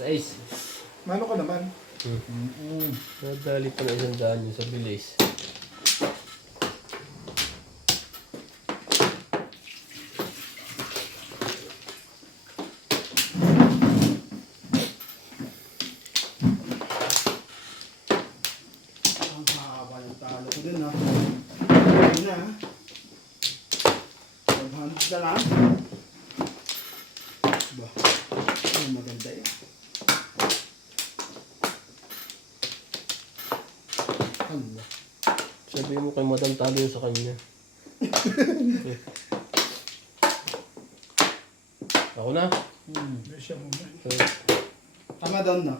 Size. Mano ka naman? Nadali pa na 100 yun sa bilis. Ang haba yung talo ko dun ha. Ayun na ha. 100 na lang. Ba? Ay, maganda eh. Allah. Sabihin mo kay Madam talo yun sa kanya. Ako na. Siya muna. Tama doon na.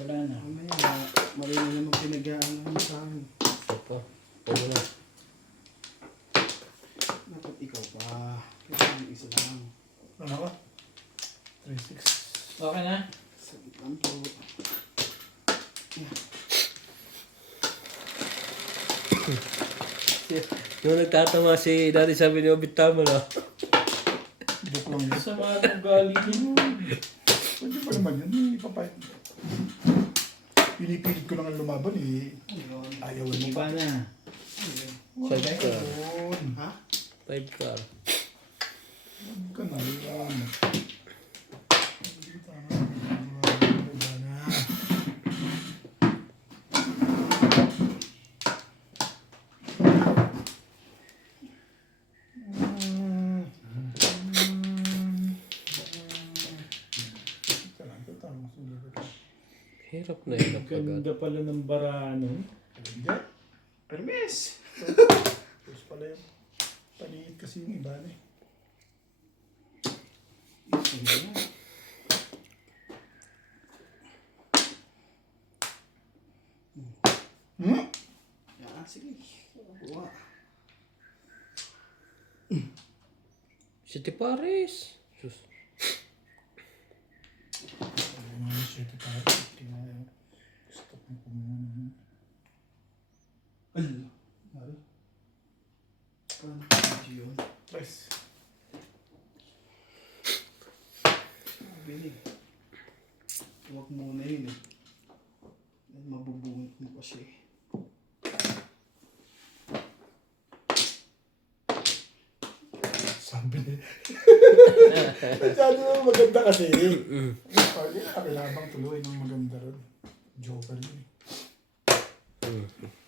Wala na. Mamaya, mali na naman pinag-aanan sa akin. Ito. Ako na. Dapat ikaw pa. Kasi yung isa lang. Ano ka? 3-6. Okay na? Sagit lang po. Yung nagtatama si Daddy sabi ni Obit tama na. Joke lang yun. Sama ng galing mo. Pwede pa naman yun. Papay. Pinipilit ko lang ang lumaban eh. Ayaw mo Iba ba? na. 5 car. Ayun. Ha? 5 car. Huwag ka na. Yan. Hirap na hirap agad. Ganda pala ng barano. Hindi. Permis. Terus pala yun. Paniit kasi yung iba na eh. Yan, sige. Kuha. City Paris. Sus. Ano nga siya ito tayo. Tingnan. Stop mo po muna. Allah. Mari. Paano ka yun? Press. Binig. Huwag muna yun eh. Yan, mabubungit mo kasi. Sabi niya. Masyado naman maganda kasi. Parang nakakilabang tuloy ng maganda ron. Joker yun eh.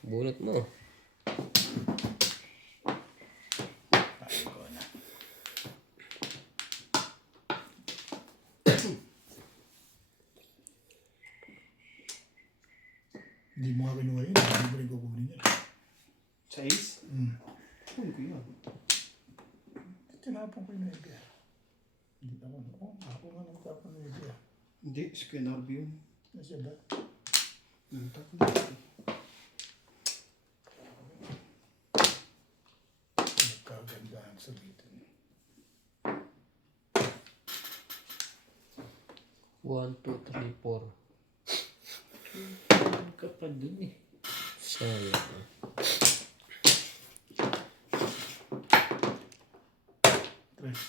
Bunot mo. Ayaw ko na. Hindi mo nga kinuha yun. Hindi mo rin kukunin yan. Size? Kunin ko yun. Tinapon ko yung Nebia. Hindi ako. Ako nga nagtapon ng Nebia. Hindi, si Kuya Narby yun. Nasya ba? Tapos dito. Nagkaganda ang sabitin. 1, 2, 3, 4. Ang kapal dun eh. Sayang. Tres.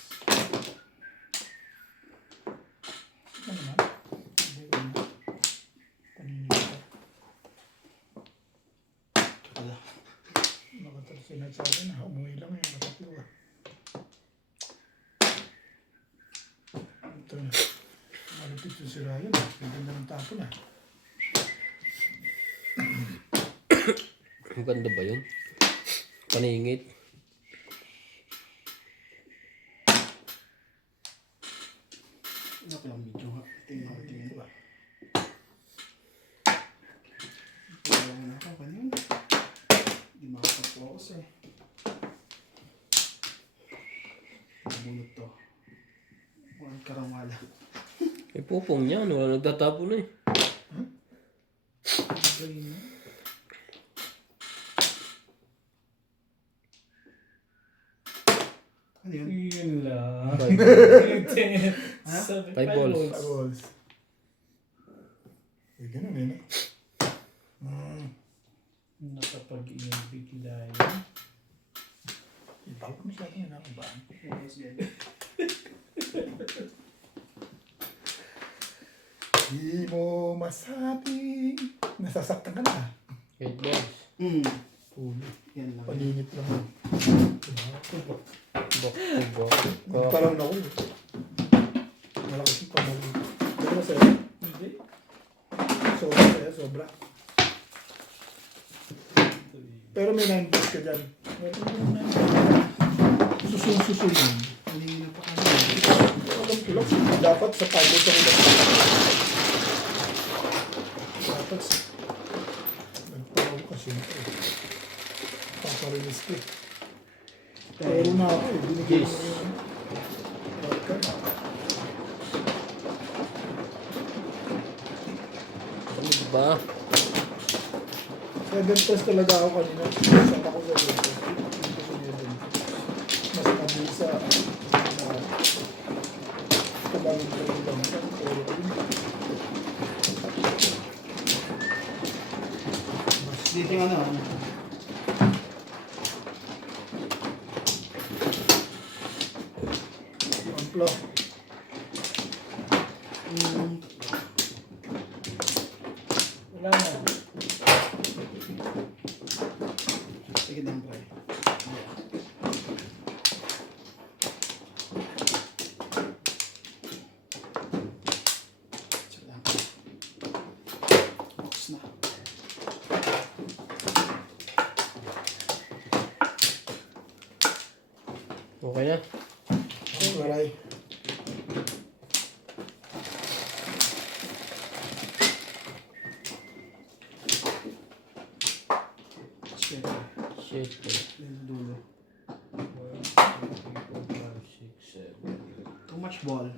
Ano naman? Hindi ko na. Paninigit. Wala. Makatalsin na sa akin. Umuwi lang yung nakatiwa. Ito na. Malupit yung si Ryan. Ganda ng tapo na. Maganda ba yun? Paningit. Ano pa lang medyo ha? Tingnan ko, tingnan ko. Wala na ako. Kanina. Hindi makapag-focus eh. Nabunot to. Walang karamala. May pupong niya. Wala nagtatabo na eh. Galing mo. Ano yun? Yun lang. 5 Sabi, 5 balls. Tapos. Eh, ganun eh. Nakapag-iing bigla yun. Ibaw ko masyado yun ako ba? Yes, yan. Di mo masabi. Nasasaktan ka na. Wait, boss. Ulo. Yan lang. Paninip lang. Bok to bok. Parang na ako. Malakas yung pamali. Pero sa'yo, Hindi. sobra sa'yo, sobra. Pero may 9 days ka dyan. Susun. Hindi na pa kami. Alam ko lang, dapat sa pilot ako lang. Dapat sa... Nagparaw ka siyempre. Paparinis ko. Pero na ako eh. Binigyan Yes. mo yung... Vodka. Ano ba? 7 plus talaga ako kanina. Isang ako 7 plus. Dito sa 7. Mas mabisa. Kabalang ko lang. Pero Dito yung ano. amplo. Wala na. Sige lang, pre. Sige lang. Box na. Okay na? Aray. Shit. Shit. Yan sa dulo. 1, 2, 3, 4, 5, 6, 7. Too much ball.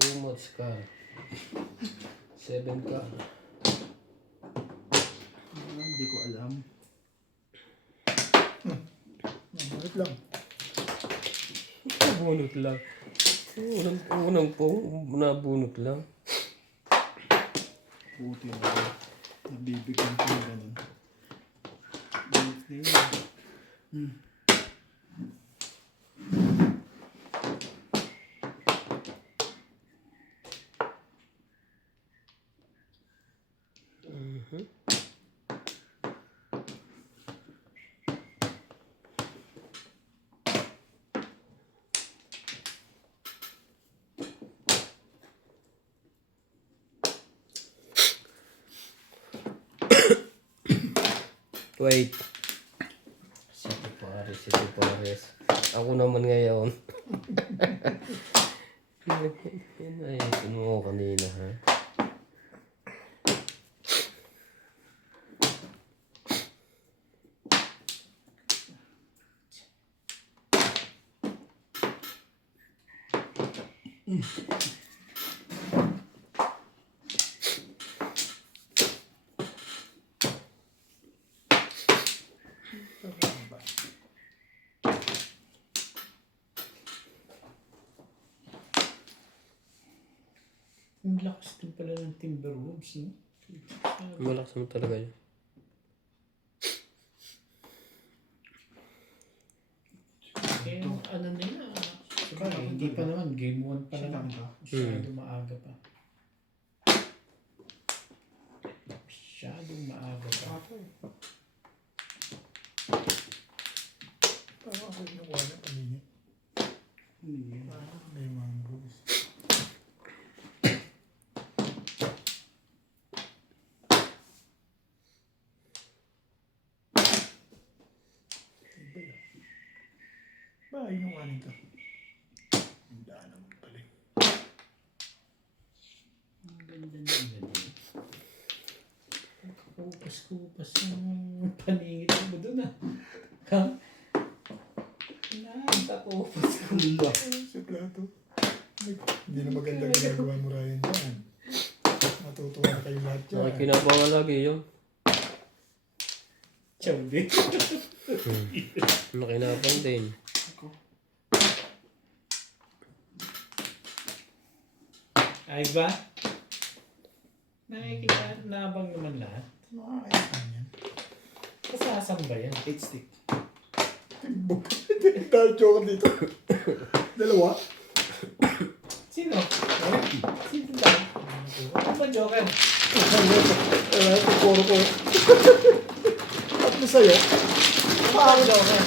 Too much ka. 7 ka. Hindi ko alam. Bakit lang? Nabunot lang. Unang pong nabunot lang. Buti na. Nabibigyan ko ng ganun. Buti na. Wait. City Pares. Ako naman ngayon. Ay, mo kanina ha. Ang lakas din pala ng Timberwolves, no? Malakas mo talaga yun. Eh, ano nila, hindi pa naman, game 1 pa naman. Masyado maaga pa. Masyadong maaga pa. Parang ako yung nakuha na paninip. Parang may mangroves. Ba, yun yung anin to. Ang daan naman pala. Ang ganda nila din. Kupas-kupas yung paningit mo dun ah. Ha? Nagtakupas ko. Sa plato. Hindi na maganda ginagawa mo Ryan dyan. Matutuwa na kayo lahat dyan. Nakikinabangan lagi yun. Chawbi. Nakinabang din. Ay ba? Nakikita, nabang naman lahat. Makakayos lang yan. Kasasan ba yan? 8 stick. Dahil joke dito. Dalawa. Sino? Sino ba? ba, Joker? Puro ko. Tatlo sa'yo. Ano ba, Joker?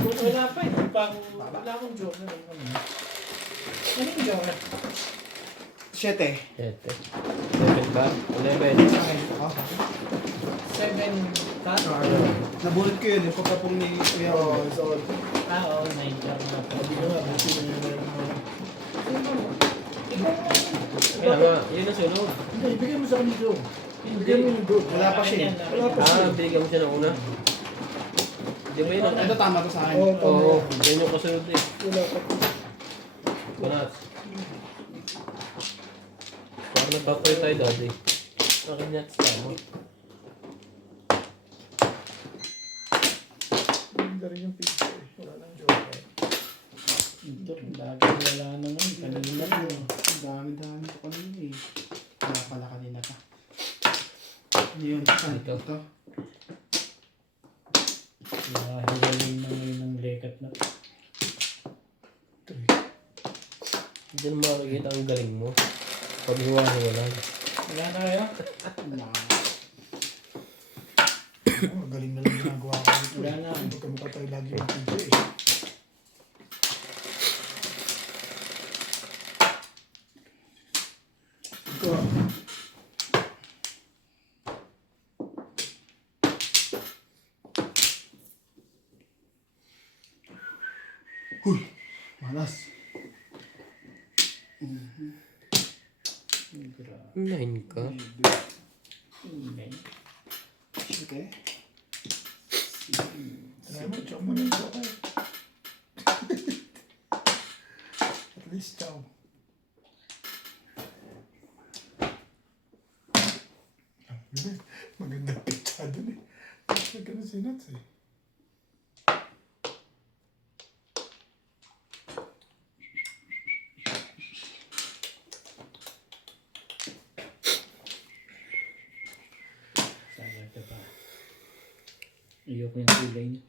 Wala pa eh. Wala akong Joker. Ano yung Joker? 7. 7 ba? 11. Oh. 7 ka? Nabulot ko yun, yung pagkapong ni Kuya. Oo, it's all. Oo, 9 ka na po. Sabi ko nga, buti na yun. Kaya nga, yun ang sunod. Hindi, ibigay mo sa akin dito. Ibigay mo yung good. Wala pa siya. Wala pa siya. Binigyan mo siya ng una. Hindi mo yun ang... Ito tama to sa akin. Oo, Oo, yan yung kasunod eh. Wala pa. Kunat. Parang nagpapalit tayo dati. Akin next tama. Ganda rin yung picture. Wala nang joke. Ito, lagi wala naman. Kanina lang. Ang dami-dami ko kanina eh. Wala pala kanina pa. Ano yun? Ito. Ito. Hiwaling na ngayon ng lekat na. Hindi mo makikita ang galing mo. Paghiwa-hiwala. Wala na kayo? Magaling na lang ginagawa ko dito. Wala na. Magkamukha tayo lagi yung picture eh. Ito. Malas. 9 ka? Hindi. Okay. Try mo, chow mo na yung joke eh. At least chow. Magandang pizza dun eh. Maganda si Nuts eh. Sayang ka pa. Ayoko yung kulay niya.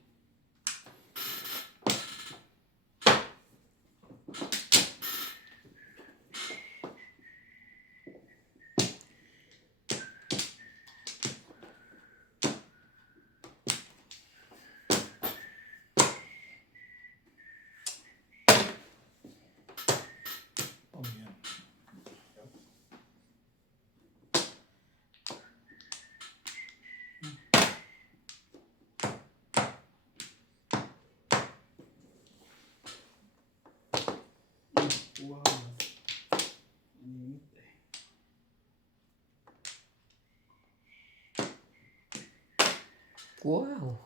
Oh yeah. Wow. Wow!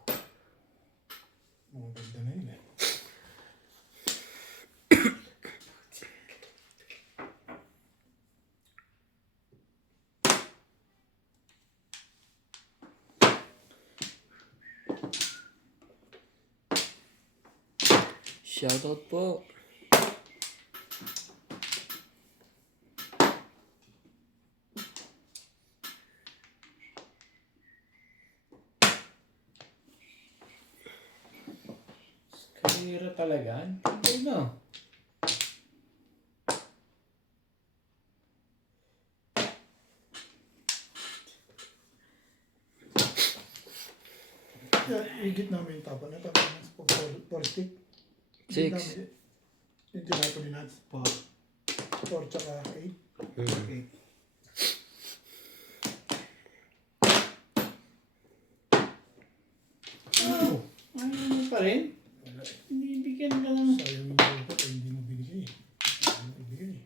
Oh, ganda na yun eh. Shoutout po! Kalira talaga. Hindi no. Yeah, higit namin yung tapon na tapon for stick. 6. Yung tinapon ni Nuts. 4 tsaka 8. Okay. Oh, ayaw mo pa rin? Binibigyan ka lang. Sayang yung joke ay hindi mo binigay eh. Hindi mo ibigay eh.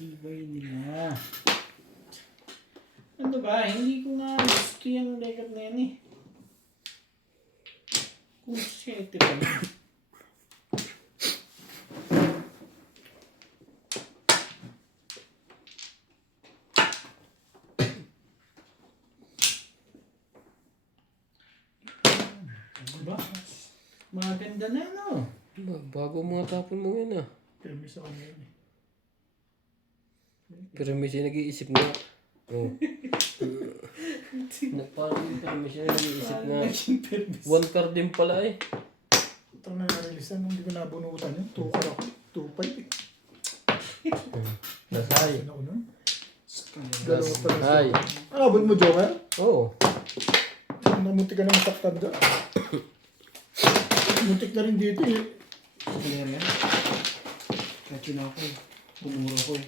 Tibay nila. Ano ba? Hindi ko nga gusto yung legat na yan eh. Kung 7 pa yan. Diba? Maganda na no? Bago mga tapon mo yan ah. Permis ako ngayon eh. Pero may siya nag-iisip nga. Oh. Parang may siya nag-iisip nga. Naging permis. 1 car din pala eh. Ito na nare-release nung hindi ko nabunutan yun. 2 car ako. 2.5 eh. Nasay. Ano ko nun? Scam. Dalawa pa lang. Ay. Ano, abot mo Joker? Oo. Namuntik ka na masaktan dyan. Muntik na rin dito eh. Kaya yan. Kahit yun ako eh. Bumura ko eh.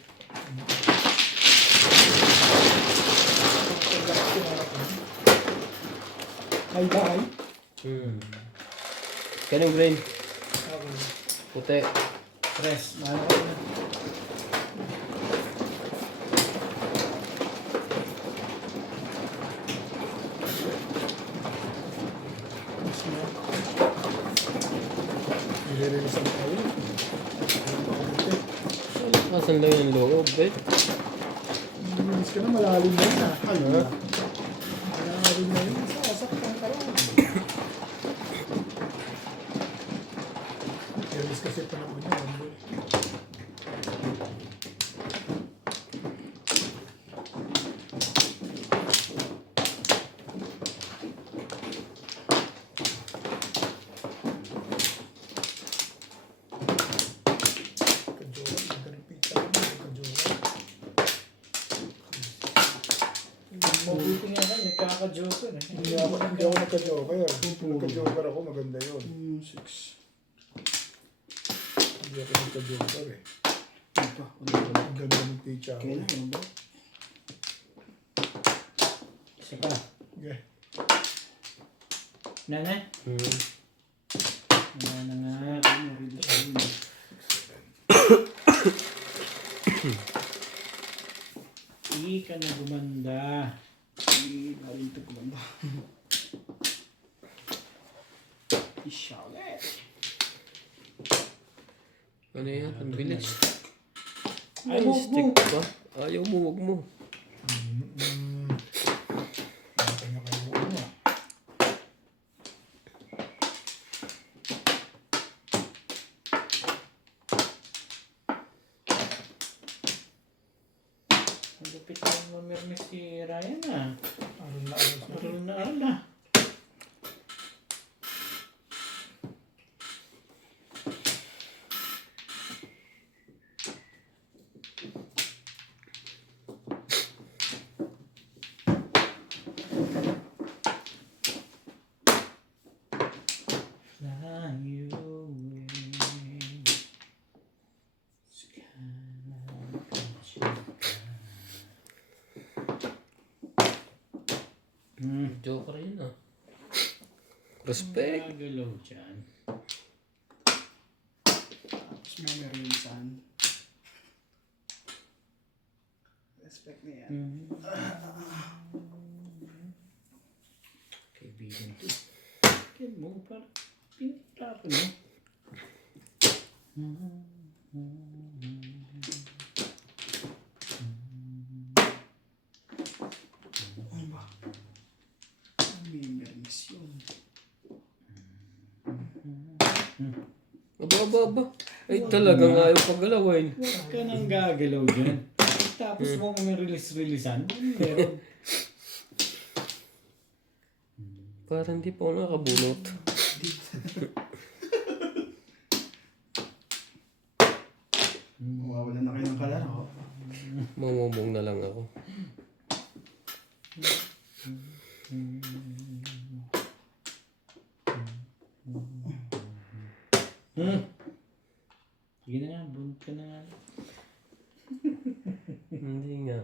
Ay, bahay. Kanong green? Ako. Puti. Press. Mahal ko na. Nire-release ang tayo. Asan lang yung loob eh? Nire-release ka na, malalim na yun ah. Ha? Malalim na yun. Sasaktan ka lang. Nire-release kasi pa naman yun. Mabuti nga ka, nagkaka-joker eh. Hindi ako nagka-joker. Nagka-joker ako, maganda yun. 6. Hindi ako nagka-joker eh. Ano pa? Wala. Ang ganda ng pitch ako. Kaya na, ano ba? Isa pa. Okay. Nana? Hmm. Nana nga. Ano, ready siya yun. Hindi ka na gumanda. Hindi, galing ito ko lang ba? Isyalet. Ano yan? Ang bilis. Ay, Ay, wag stick mo. pa. Ayaw mo, wag mo. Kanya kayo mo ah. Ang lupit na mamirmis si Ryan ah. Aron na aron sa Aral na aral na. Joker yun ah. Respect. Gagalaw dyan. Tapos mo meron yung saan. Respect na yan. Kaibigan to. Kaya mo parang pinatapon mo. Ano ba? May meron yun. Aba. Ay talagang ayaw pagalawin. Huwag ka nang gagalaw dyan. Tapos mo may release-releasean. Meron. Parang di pa ako nakabunot. Mawawala na kayo ng kalaro. Mamumong na lang ako. Sige na nga, bunot ka na nga. Hindi nga.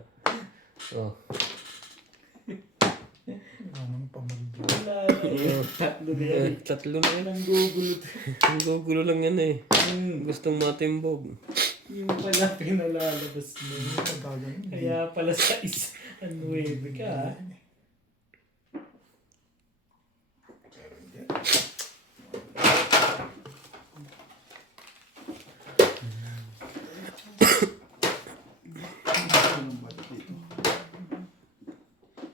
Oh. Ano nang pamilya. Wala eh. Tatlo na yan. Tatlo na yun. Ang gugulot. Ang gugulo lang yan eh. Gustong matimbog. Yung pala pinalalabas mo. Pagkaganon. Kaya pala sa is ano ka. ah. Pero hindi. Anong balik dito?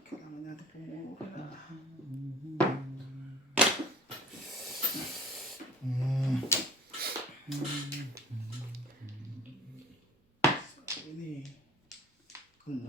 Kailangan natin pumuha. Sabi ni... Ano? Okay.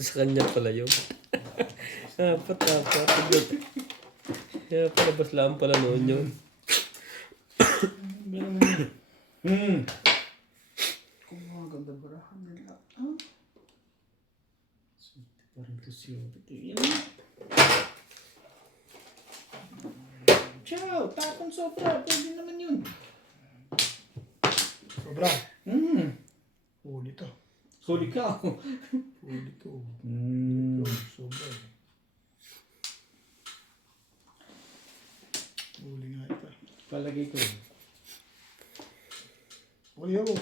Sa kanya pala yun. Apat. Kaya palabas lang pala noon yun. Kung mga ganda barahan nila. Parang to siya. Yan. Ciao! Tapon sobra. Pwede naman yun. Sobra. Huli to. Huli ka. Huli to. Sobra. Huli nga ito. Palagay ko. Huli ako.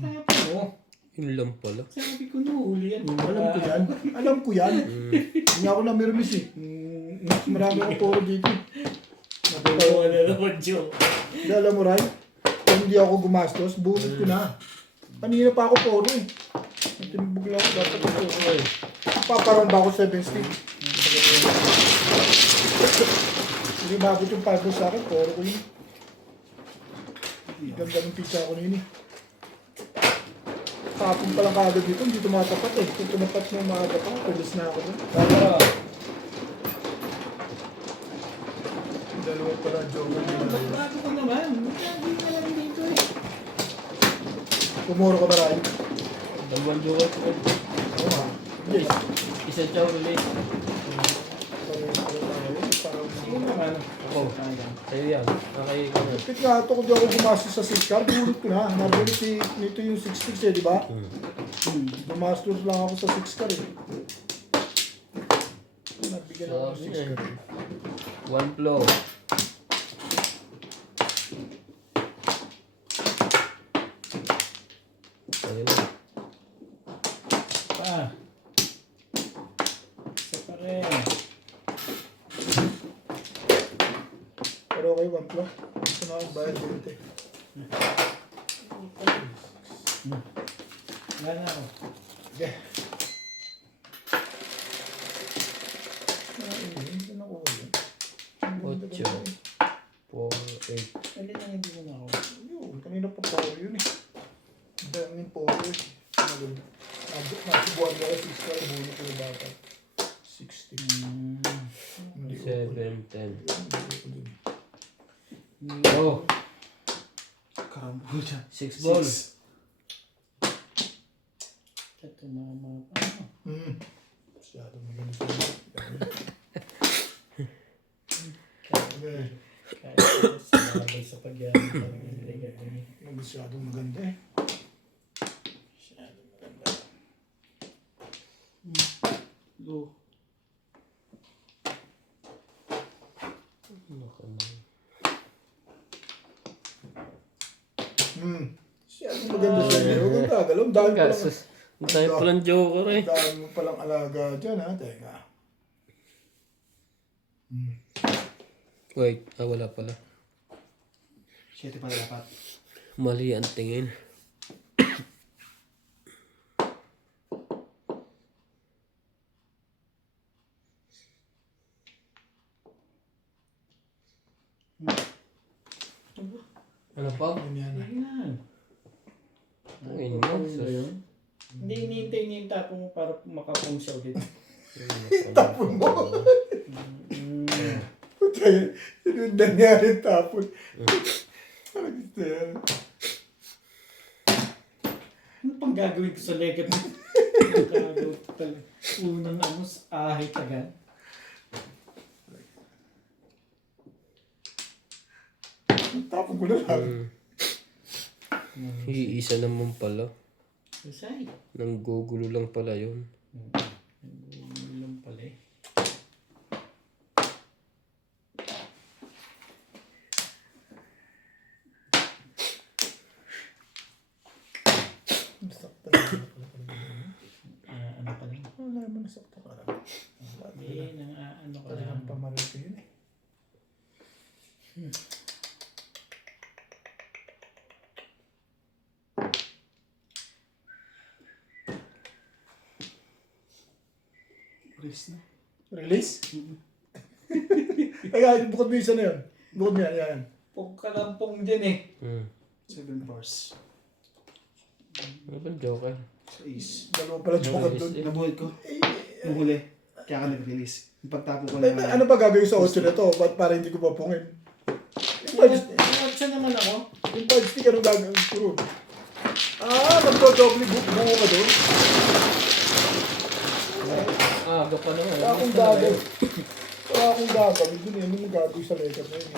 Tapon mo. Yun lang pala. Sabi ko na huli yan. Alam ko yan. Alam ko yan. Hindi ako na mirmis eh. Mas marami akong poro dito. Natawa na naman, Joe. Hindi alam mo, Ray, kung hindi ako gumastos, bunot ko na. Kanina pa ako poro eh. Tinubog lang ako dapat ako poro eh. Paparang ba ako 7 stick? Hindi mabot yung 5 sa akin, poro ko yun. Ganda ng pizza ko na yun eh. Tapon pa lang kagad dito, hindi tumatapat eh. Kung tumapat mo maaga pa, tulis na ako dun. Para. Dalawa pala, joker na lang. Bago ko naman. Hindi na lang dito eh. Pumuro ka ba, Ray? Dalawang joker ko. Oo nga. Yes. Isa chow ulit. Sige naman. Ako. Sa'yo yan. Okay. Kapit nga ito kung di ako gumastos sa 6 car, bunot ko na. Nabunot nito yung 6 sticks eh, di ba? Gumastos lang ako sa 6 car eh. Nabigyan ako ng 6 car eh. One flow. Ayun na. Pa. Isa pa rin. Pero okay, 1 floor. Ito na ang bayad dito eh. Wala na ako. Okay. Hindi na ako yun. 8. 4, 8. Alin ang hindi mo na ako. Yun, kanina pa polo yun eh. Ang daming polo eh. Maganda. Nasubuan mo ako 6 car, bunot ko na bata. 60. Hindi ko 7, 10. Hindi ko dun. Oh, Karambol dyan. 6 ball. Ito mga ano. Masyadong maganda sa mga. Okay. Kahit sinabay sa pagyaman talaga nila gagawin. Masyadong maganda eh. Masyadong maganda. Go. Masyadong maganda sa inyo. Huwag kang gagalaw. Dahil pa lang. Kasus. Ang tayo palang joker eh. Dahil mo palang alaga dyan ha. Teka. Wait, wala pala. 7 pala dapat. Mali ang tingin. Ano pa? Ganyan na. Ayun. Ayun mo. Hindi hinihintay niya yung tapo mo para makapong siya ulit. Tapon mo. Putay. Sinundan niya rin tapon. Parang gusto yan. Ano pang gagawin ko sa legat? Gagawin ko talaga. Unang ano, ahit agad. Tapon ko na lang. Iisa naman pala. Isay. Nanggugulo lang pala yun. Lang pala eh. Sakto lang. Ano pa lang? Wala naman sakto ka lang. Eh, ano ka lang. Talagang pamaril ko yun eh. Release na. Release? Ay, bukod mo yung isa na yun. Bukod mo yan, yan. Pong kalampong dyan eh. 7 bars. Ano ba Joker? Sa ace. Dalawa pala joker doon. Nabuhay ko. Nung huli. Kaya ka nag-release. Yung pagtapo ko Ay, lang. ano ba gagawin sa 8 na to? Ba't para hindi ko papungin? Yung Siya naman ako. 5 stick, anong gagawin? Puro. Magdo-double bungo ka doon? Aga pa naman. Wala akong gagawin. Wala akong gagawin doon eh. Ano mo gagawin sa legat na yun?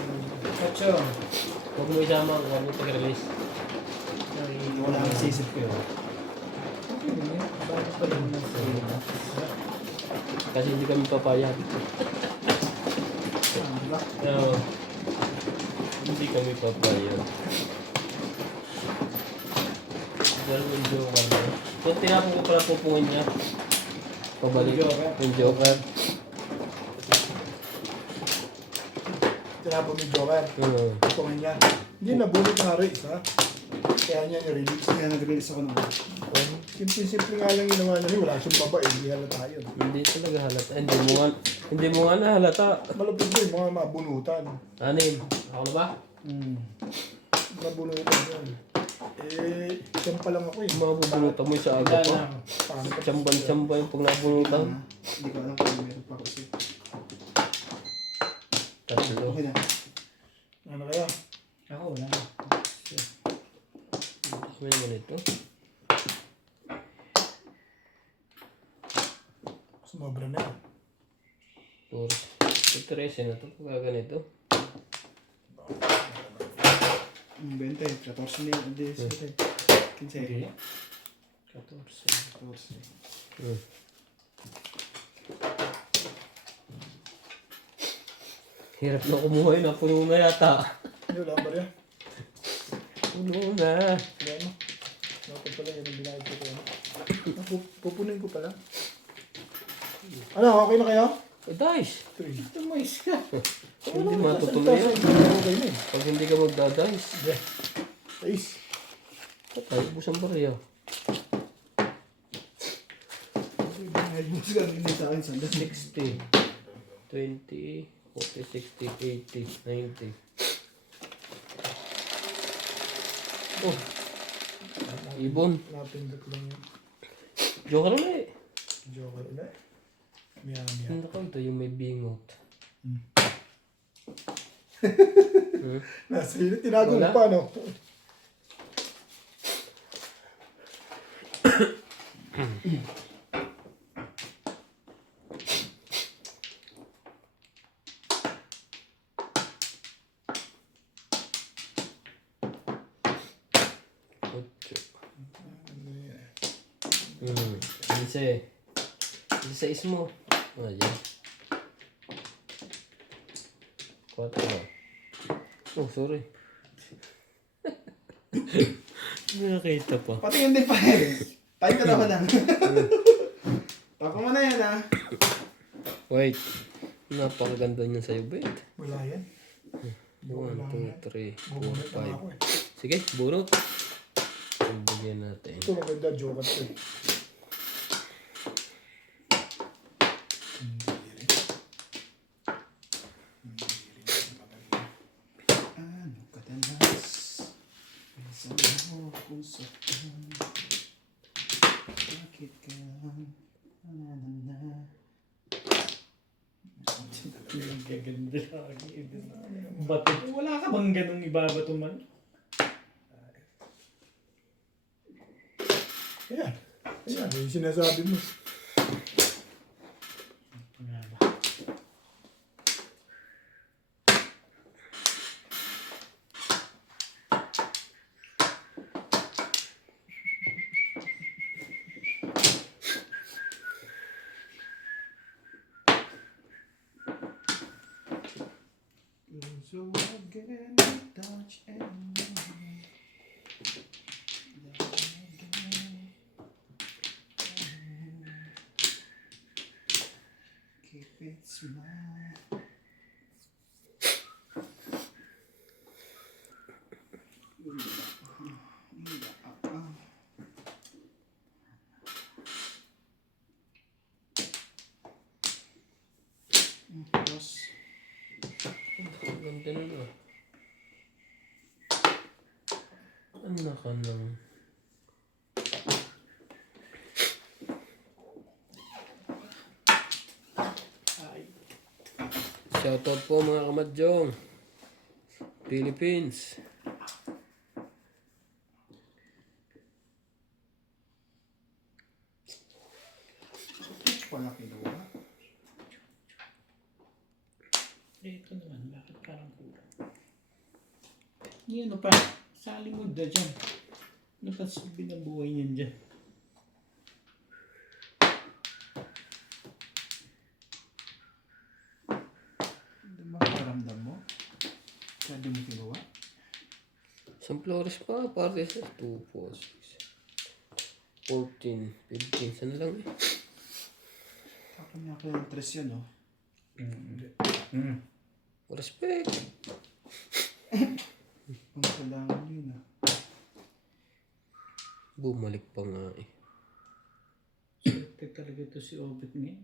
Kacho. Huwag mo isama kung ano pag-release. Wala kang sisip ko yun. Bakit pa rin nasa Kasi hindi kami papayag. Diba? Oo. Hindi kami papayag. Pero yung Joker na. So, tinapon ko pala pupungin niya. Pabalik. Yung Joker. Tinapon mo yung joker. Oo. Pungin niya. Hindi, nabunot na nga rin isa. Kaya niya nirelease. Kaya nag-release ako nung. Simple nga lang ginawa niya. Wala siyang babae. Hindi halata yun. Hindi talaga halata. Hindi mo nga nahalata. Malapit din, mga mabunutan. Anim. Ako na ba? Mabunutan yun. Siyam pa lang ako eh. Mga bubunutan mo sa aga pa. Paano pa? Chamban yung pag nabunutan. Hindi ko alam kung meron pa ako siya. Tatlo. Okay na. Ano kaya? Ako wala. Ano naman ito? Sumobra na yun. Puro. Ito 13 na ito. Pagka ganito. 20, 14 din. Hindi, 15. Hindi. 14. 14. Hirap na kumuha yun. Napuno na yata. Hindi, wala ba rin? Puno na. Wala mo. Nakapag pala yun ang binayad ko kaya. Pupunin ko pala. Ano, okay na kayo? Dice. 3. Tumoys ka. Hindi matutuloy yan. Okay na eh. Pag hindi ka magda-dice. Hindi. Ayos. Patay. Busang bariya. Ayos ka rin sa akin, Sanda. 60. 20. 40, 60, 80, 90. Oh. Ibon. Napindot lang yun. Joker ulit. Joker ulit. Miya. Hindi ko ito yung may bingot. Nasa yun, tinago mo Wala. pa, no? Ocho. Isa. Isa is mo. Ayan. 4. Oh, sorry. Nakita pa. Pati yung defile. Tayo ka naman lang. Pako mo na yan ha. Wait. Napakaganda niyan sa'yo, Bet. Wala yan. 1, 2, 3, 4, Bubunot na ako 5. eh. Sige, bunot. Bigyan natin. Ito maganda, Joker to eh. Ano kadalas? Minsan mo kung saan. Bakit ka na. Ang gaganda lagi. Bato. Wala ka bang ganung ibabato man? Ayan. Ayan, yung sinasabi mo. Nga ba? So again, touch and keep it smile. Tapos, Ganda na na. Anak ka nang... Ay. Shoutout po mga kamadjong. Philippines. wala kinuha. Ito naman, bakit parang kulang? Yan, ano pa? Sali mo da dyan. Ano pa silbi ng buhay niyan dyan? Hindi mo paramdam mo? Kaya di mo kinuha? Isang flores pa, parte sa 2, 4, 6, 14, 15. Saan lang eh? Ako na ako ng 3 yun, oh. Respect. Ang kailangan yun, ah. Bumalik pa nga eh. Swerte talaga ito si Obet ngayon.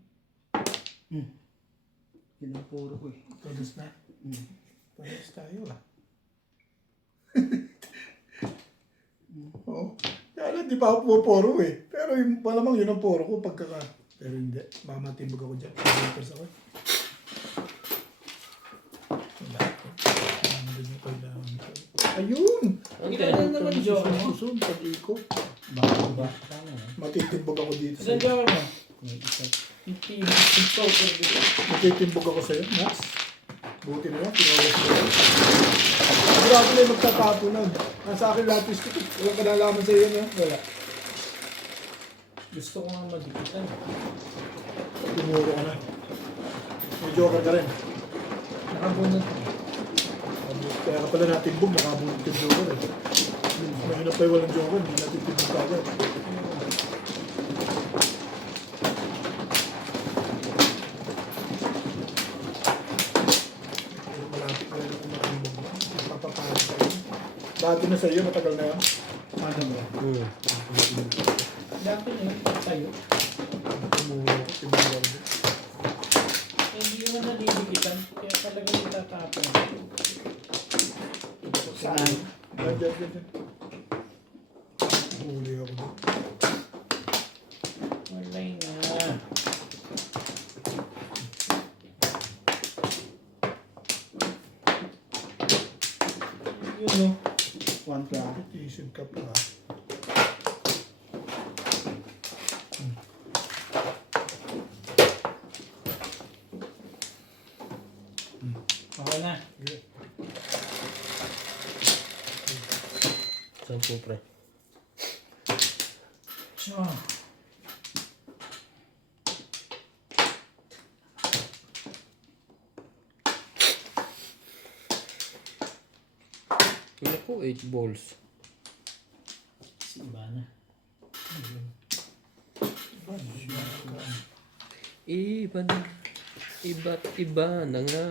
Yun ang puro ko, eh. Pares na. Pares tayo ah. Oo. Kaya lang, di pa ako pupuro eh. Pero yung malamang yun ang puro ko pagkaka... Pero hindi. Mamatimbog ako dyan. Papers ako eh. Wala. Nandun yung kailangan ko. Ayun! Ang Ginagawa naman joke mo. Susun, pag-iko. Baka ba? Tama yan. Matitimbog ako dito Saan sa'yo. joke mo? May isa. Yung poker dito. Matitimbog ako sa'yo. Mas. Buti na yan. Pinawas ko yan. Grabe na yung magtatapo nun. Nasa akin lahat yung stick. Walang kanalaman sa'yo na. Wala. Gusto ko nga madikitan. Tumuro ka na. May joker ka rin. Nakabunot. Kaya ka pala natimbog, nakabunod yung joker eh. Mahirap pa yung walang joker, hindi natin timbog ka agad. Malapit na rin ako matimbog. Papapahal ka rin. Dati na sa'yo, matagal na yan. Ano ba? Dati na yun, tayo. Tumuro ako, timbog ako din. Eh, hindi naman nadidikitan. Kaya talagang itatapon. Saan? Diyan. Huli ako din. Walay na. Yun no. One ka. Itisip ka pa. Ako na. Saan po pre? So, Wala po 8 balls. si Ivana. Iba na. Iba't iba na nga.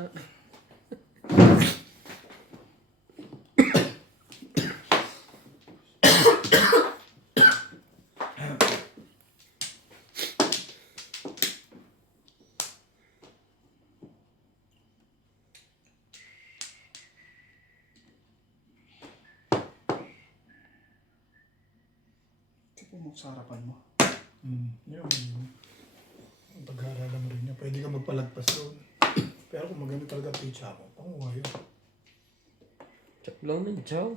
Tipo mo sa harapan mo. Yun. Ang pag-aaralan mo rin yun. Pwede ka magpalagpas doon. Pero kung maganda talaga pitch ako, panguha yun. Chak lang ng chow.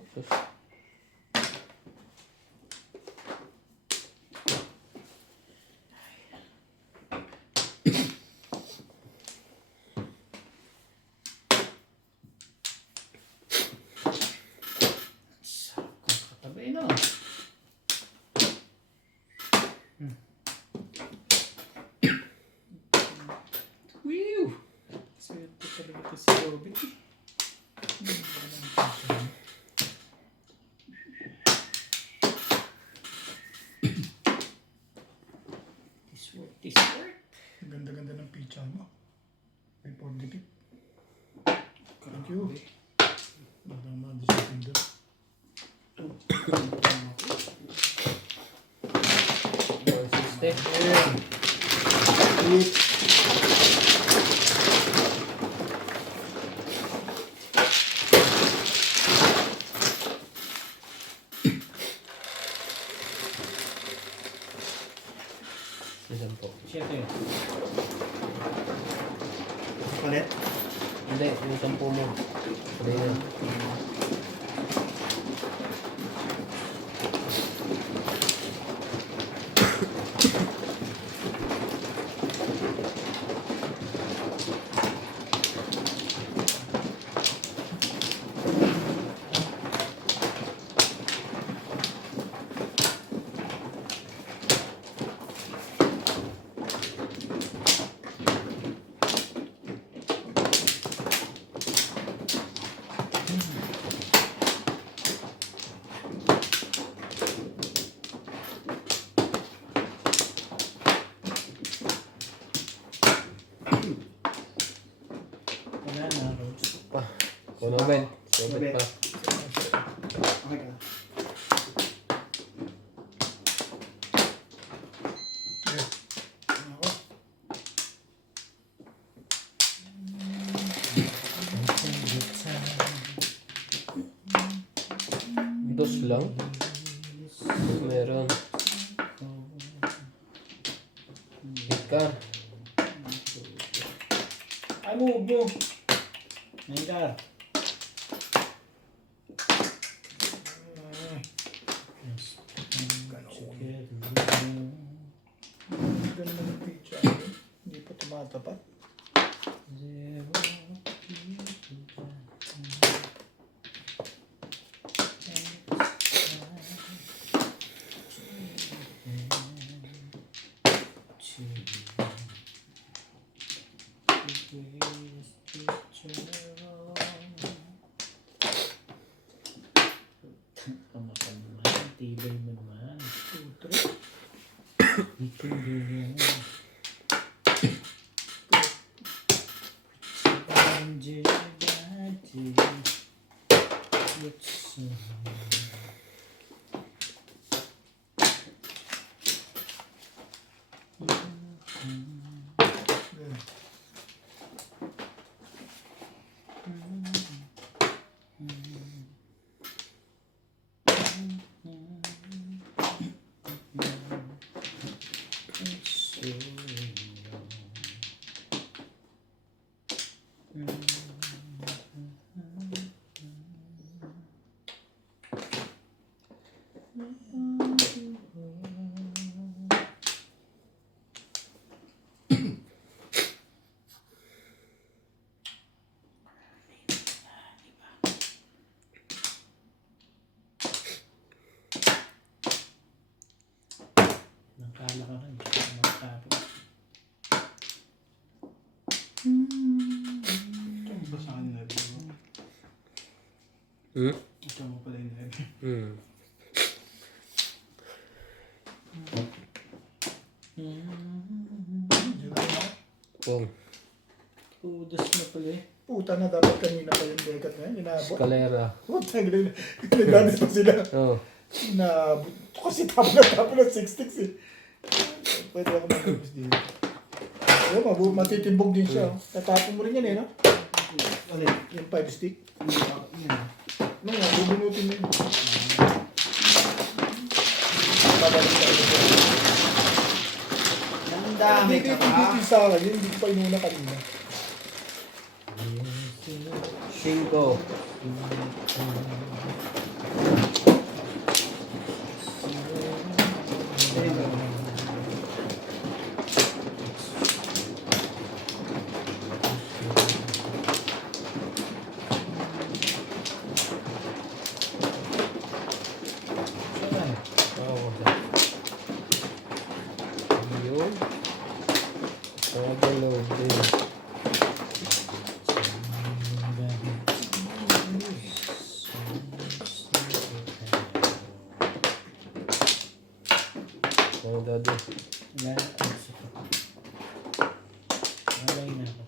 Kasi Robin. This work. Ang ganda-ganda ng pizza mo. May pordipit. Thank you. Magandang mga disiplindo. Ilan po? Siyempre. Palit. Hindi, yung 10 mo. Sabi na. Wala na, Rose. Pa. Kuno Ben. Sobet pa. Okay ka. Ako. Dos lang. Meron. Ikar. Ay, move. Naingar. Ang ganda ng pizza. Hindi pa tumatapat. Pamakan naman. Tibay mo naman. 2, 3. Nangkala ka rin. Magtapos. Ito mo ba sa akin na rin? Hmm? Ito mo pala yung rin. Hmm. Diyan na ako. Pong. Udas na pala eh. Puta na, dapat kanina pa yung dekat na yan. Inabot. Escalera. Puta, nagdanas pa sila. Oh. Inabot. Ito kasi tapo na 6 sticks eh. Pwede ako mag-gabis dito. Ayun, matitimbog din siya. Tatapon mo rin yan eh, no? Ano Yung 5 stick. yan? Ano nga, bubunutin mo yun. Babalik sa ano. Ang dami ka pa. Hindi sa akin, yun, hindi ko pa inuna kanina. 5. Oh. Yun. Tagalaw din. Ano daw din? Wala na. Wala na ako.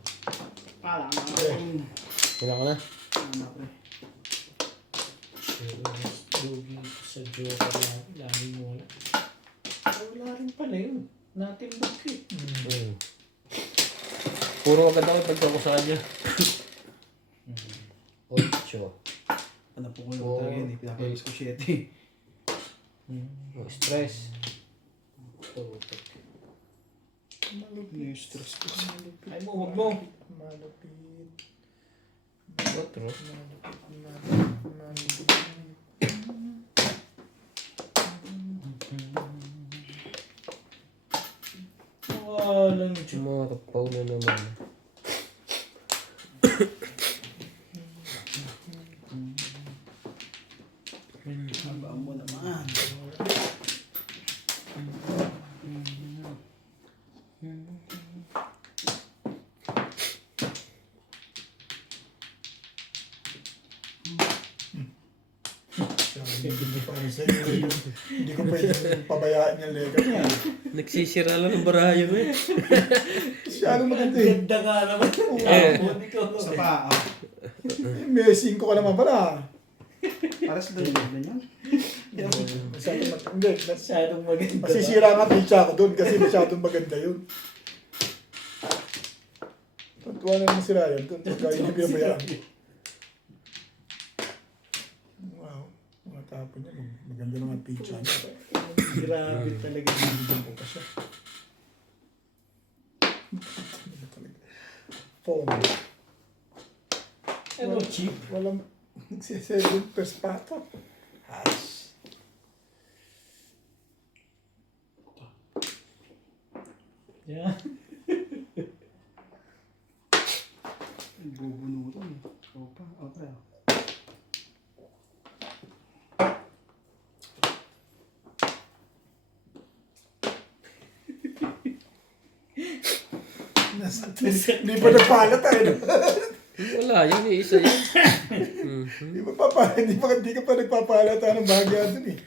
Pala ka na. Wala ka na? Ano pre? Lugi sa Joker lang. Laging wala. Wala rin pala yun. Natimbok eh. Puro agad ako pagka ko sa kanya. 8. Ano po ko yung talaga yun eh. Pinapalabas ko 7. Stress. Yung stress ko. Ay mo, huwag mo. Malupit. 4. Malupit. Walang Joker. Marapaw na naman. Habaan mo naman. Hindi ko pwede pabayaan yung legat niya. Nagsisira lang ng barayo mo eh. Masyado maganda eh. Ganda nga naman. Eh. Hindi ko. Sa paa. May 5 ka naman pala. Para sa dali na yan. Hindi. Masyadong maganda. Masisira nga pizza ko doon kasi masyadong maganda yun. Tuntuan na naman si Ryan. Tuntuan yung binabayaan. Wow. Mga tapon niya. Maganda naman pizza niya. Grabe talaga. Bibigyan ko pa siya. Phone. Ano cheap? Walang nagsiseving per spato. Hash. Yeah. Bubunutan eh. Opa. Okay. Hindi pa nagpala tayo. Wala, yun eh. Isa yun. Hindi ka pa nagpapala tayo ng bahagya dun eh.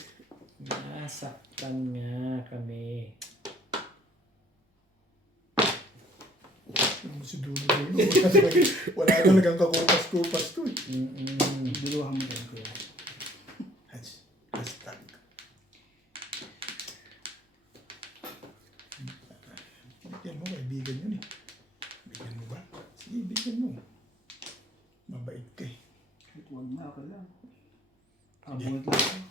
Nasaktan nga kami. Si Dulo. Wala talagang kakupas-kupas to eh. Diluhan mo tayo kuya. Hashtag. Bigyan mo, kaibigan yun eh. Bigyan mo ba? Sige, bigyan mo. Mabait ka eh. Huwag na ako lang. Abot lang.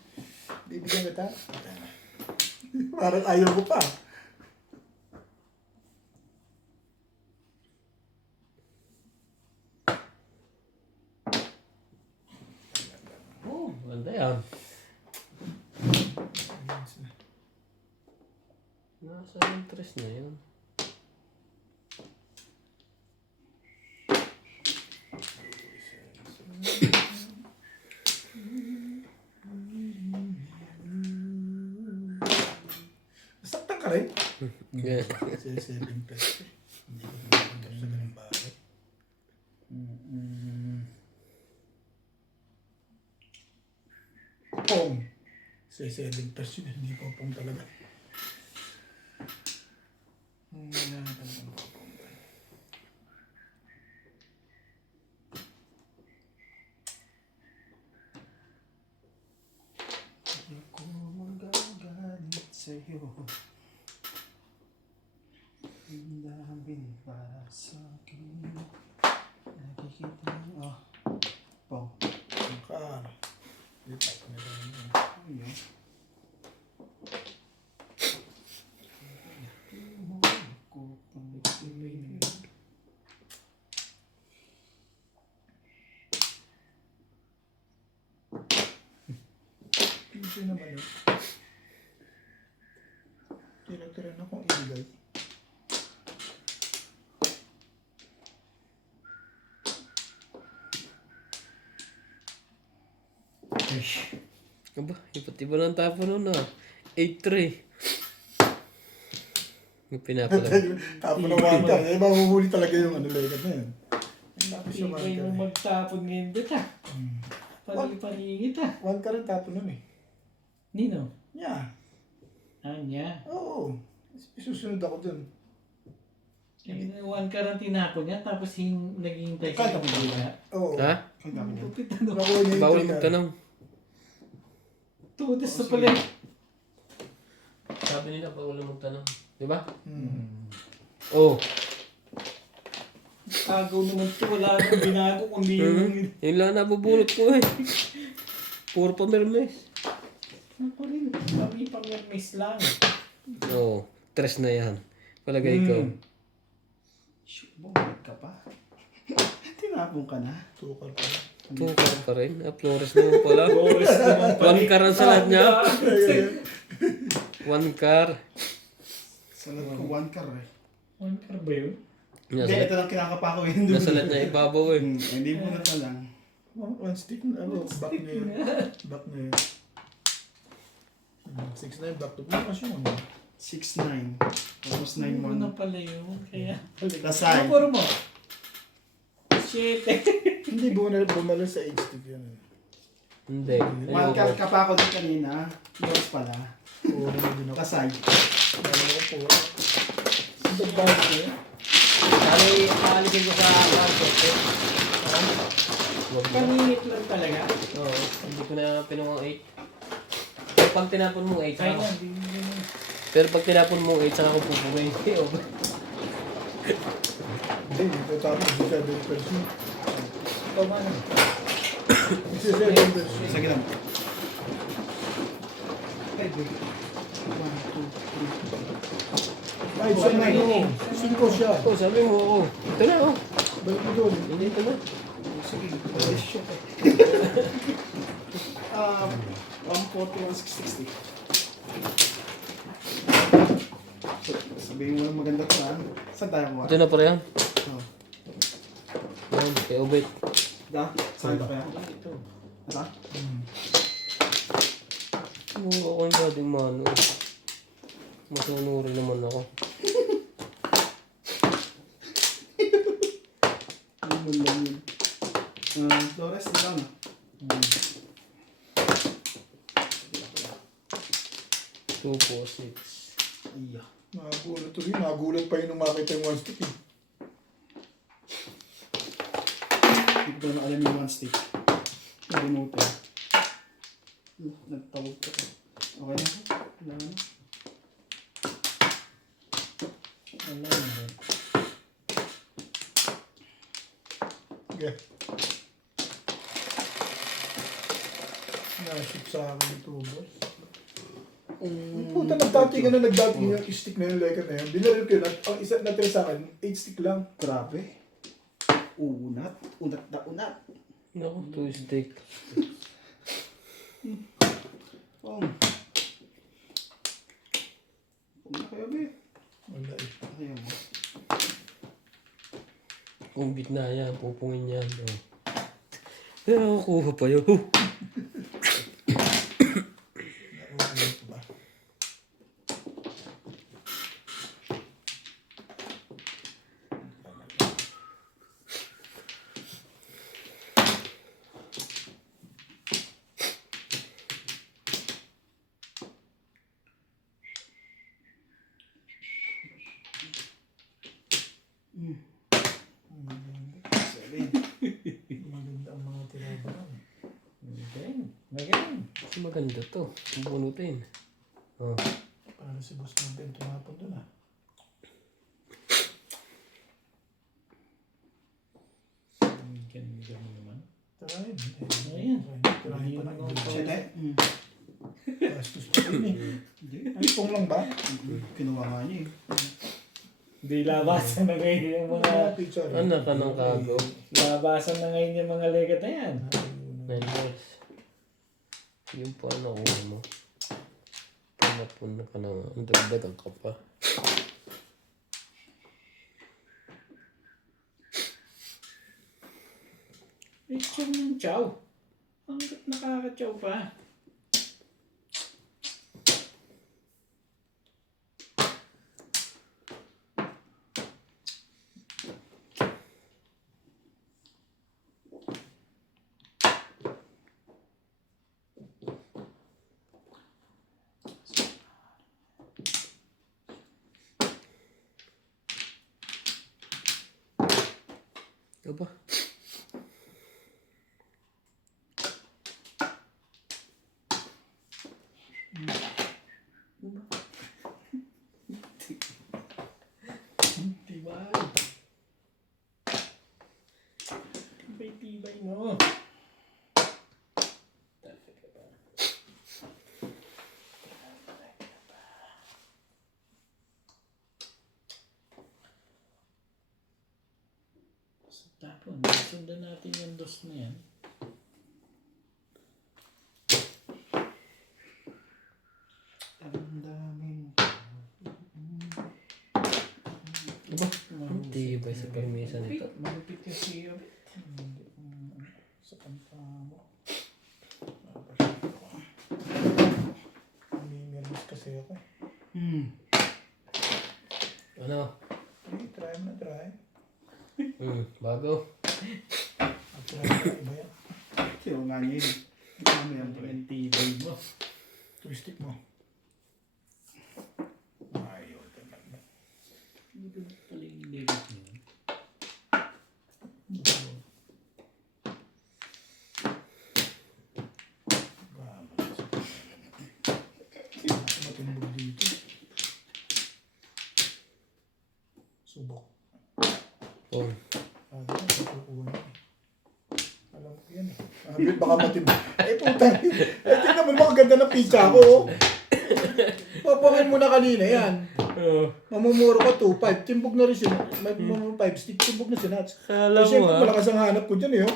Bibigyan kita. Parang ayaw ko pa. Oh, ganda yan. Nasa interest na yun. Nasaktan ka rin? Yeah. Kasi 7 pesos. Hindi ko naman sa ganun bagay. Pong. Kasi 7 pesos yun. Hindi po pong talaga. Wala na talagang pong. Hindi ko magagalit sa'yo. Ang dami para sa akin. Nakikita mo. Pong. Ang car. Hindi pa ito nila yun. Ayun. Hindi naman yun. Tira-tira na kung ibigay. Aba, iba't iba ng tapo nun ah. 8-3. Yung pinapala. Tapos na wanda. Eh, mahuhuli talaga yung ano legat na yun. Tapos yung Ibay mo wanda. magtapon ngayon dito ah. Pali-palingit ah. 1 ka rin tapon nun eh. Nino? Yeah. Ah, niya. Oo. Susunod ako dun. One car ang tinapon niya, tapos naghihintay Kaya siya ka ng ba pila. Oo. Ha? Ang dami niya. Lupit ano. Nakuha niya yung Bawal ticket. magtanong. Tudes na pala. Sabi nila bawal magtanong. Di ba? Hmm. Oh. Agaw naman ito, wala akong binago kundi yung... Yun lang nabubulot ko eh. Puro pamirmes. Ako rin, kami pamirmis lang. Oo. Tres na yan. Palagay ko. Shoot, bumalik ka pa. Tinapon ka na. Tukal pa. Tukar pa rin. Flores naman pala. Boris naman pala. One car ang salad niya. One car. Salat ko 1 car eh. One car ba yun? Hindi, Nasalat, ito lang kinakapa ko yun. nasalat niya ibabaw eh. Hindi mo na pa lang. One stick na. Ano, back na yun. Back na yun. 6-9 back to bukas yun. 6'9". Almost 9 Ano na months. pala yun? Kaya... Lasay. Ano puro mo? Shit. Hindi, bumalik sa 8 stick yun. Hindi. 1 car Ayoko. ka pa ako din kanina. Yours pala. Puro na din ako. Lasay. Dami ko puro. Sa bago ko yun. Sabi, aalisin ko sa market eh. Wag na. Paninit lang talaga. Oo. Hindi ko na pinungang 8. Pag tinapon mo 8, Kaya saka, na, hindi mo. pero pag tinapon mo 8, saka ko pupuwin. Hindi, ito tapos sa 7%. Tama na. Isa 7%. Sige lang. 1, 2, 3. Ay, sa 9. 5 siya. Oh, sabi mo ako. Ito na oh. Balik mo doon. Hindi ito na. Sige. Shit. 140, 160. Sabihin mo lang maganda ka. Saan tayo kuha? Ito na pala yan. Oh. Yan, kay Obet. Da? Saan tayo kaya? Ito. Ata? Oo, ako yung dating mano. Masunuri naman ako. Ano mo lang yun? Flores, di lang na. 2, 4, 6. Iya. Nagulat to rin. Nagulat pa yun nung makita yung 1 stick. Eh. Hindi ko na alam yung 1 stick. Nabunutin. Nagtawag ka. Okay na? Wala na? Wala na. Okay. Nasip sa akin ito, boss. Puta, nagdati ka na yung stick na yung leker na yun. Binaril ko yun. Ang isa natin sa akin, 8 stick lang. Grabe. Unat. Unat na unat. Naku, 2 stick. Oh. Kung na kayo, be. Wala eh. Ayaw mo. Kung gitna yan, pupungin yan. Oh. Pero kuha pa yun. Nagulat ba? Seven. Maganda ang mga tinabahan. Magaling. Magaling. Kasi maganda to. Bubunutin. Oh. Para si boss ng Ben, tumapon doon ah. Ang ganda mo naman. Tarayin. Ayan. Tarayin pa na. Siyete? Gastos pa rin eh. Ay, pong lang ba? Kinuha nga niya eh. Hindi labasan na ngayon yung mga... Picture. Ano ka ng kago? Labasan na ngayon yung mga legat na yan. 9 years. Yung pa nakuha mo. Panapon na ka na nga. Ang dagdagan ka pa. Chow ng chow. Ang nakaka-chow pa. Aba. Tibay. Tibay mo. Tapos, sundan natin yung dos na yan. Damdamin. Aba. Ang tibay sa permisa nito. Malupit yung siya. Sa kanta mo. Namimirmis kasi ako. Ano? Try mo na try. Bago. Try mo na iba yan. Kaya nga yun. Ano yan, pre? Ang tibay mo. Twistic mo. Ayun. Hindi ko pala yung lyric niyo. Matimbog dito. Subok. Oh. Kukuha na. Alam ko yan eh. Abit baka matimbog. Putang. Tingnan mo naman ganda ng pizza ko. Oh. Papangin mo na kanina yan. Mamumuro ka 2.5. Timbog na rin siya. May 5 stick. Timbog na siya. Kala mo Siyempre ha. malakas ang hanap ko dyan eh. Oh.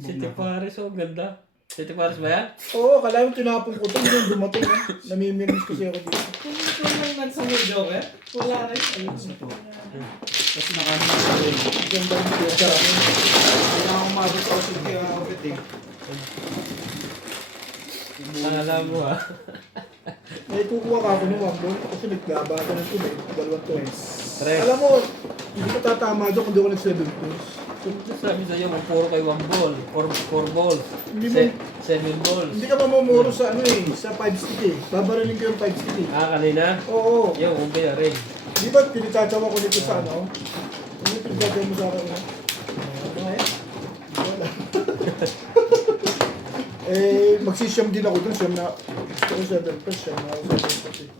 City Paris, oh ganda. City Paris ba yan? Oo, kala mo tinapon ko ito. Hindi dumating. Namiminis kasi ako dito. Kung ito lang nagsama Joker, wala rin. Ayun sa to. Tapos nakanin ko rin. Ganda ng pizza. Kailangan umabot ako sa kaya kapit eh. Kala mo ha. May kukuha ka ako ng 1 ball kasi naglabatan ng tubig. 2 toys. Tres. Alam mo, hindi ko tatama doon kung di ako nag-7 toys. Sabi sa'yo, kung puro kayo 1 ball, 4 balls, Hindi mo- 7 balls. Hindi ka mamumuro sa ano eh, sa 5 stick eh. Babarilin ko yung 5 stick eh. Kanina? Oo. Yung, kung kaya rin. Di ba pinitatawa ko dito sa ano? Ano yung pinitatawa mo sa akin? Ano eh? Wala. Magsisiyam din ako dun. Siyam na, gusto ko 7 plus. Siyam na ako 7 plus eh.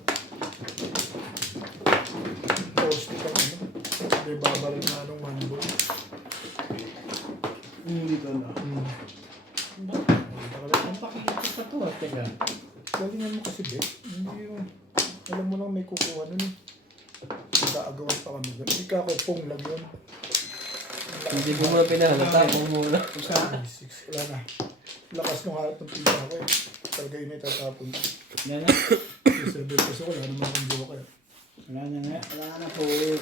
Toasty ka ano. Hindi babaril na anong 1 ball. Dito na. Ang pakikita pa to. Teka. Galingan mo kasi, be. Hindi yun. Alam mo lang may kukuha nun eh. Nag-aagawan pa kami. Hindi ka ako, pong lang yun. Hindi ko muna pinahalata kung muna. Basta, 6, wala na. Lakas nung harap ng pizza ko eh. Talaga yun ay tatapon. Yan na. 7 kasi wala naman akong joker. Wala na nga. wala na po. Okay.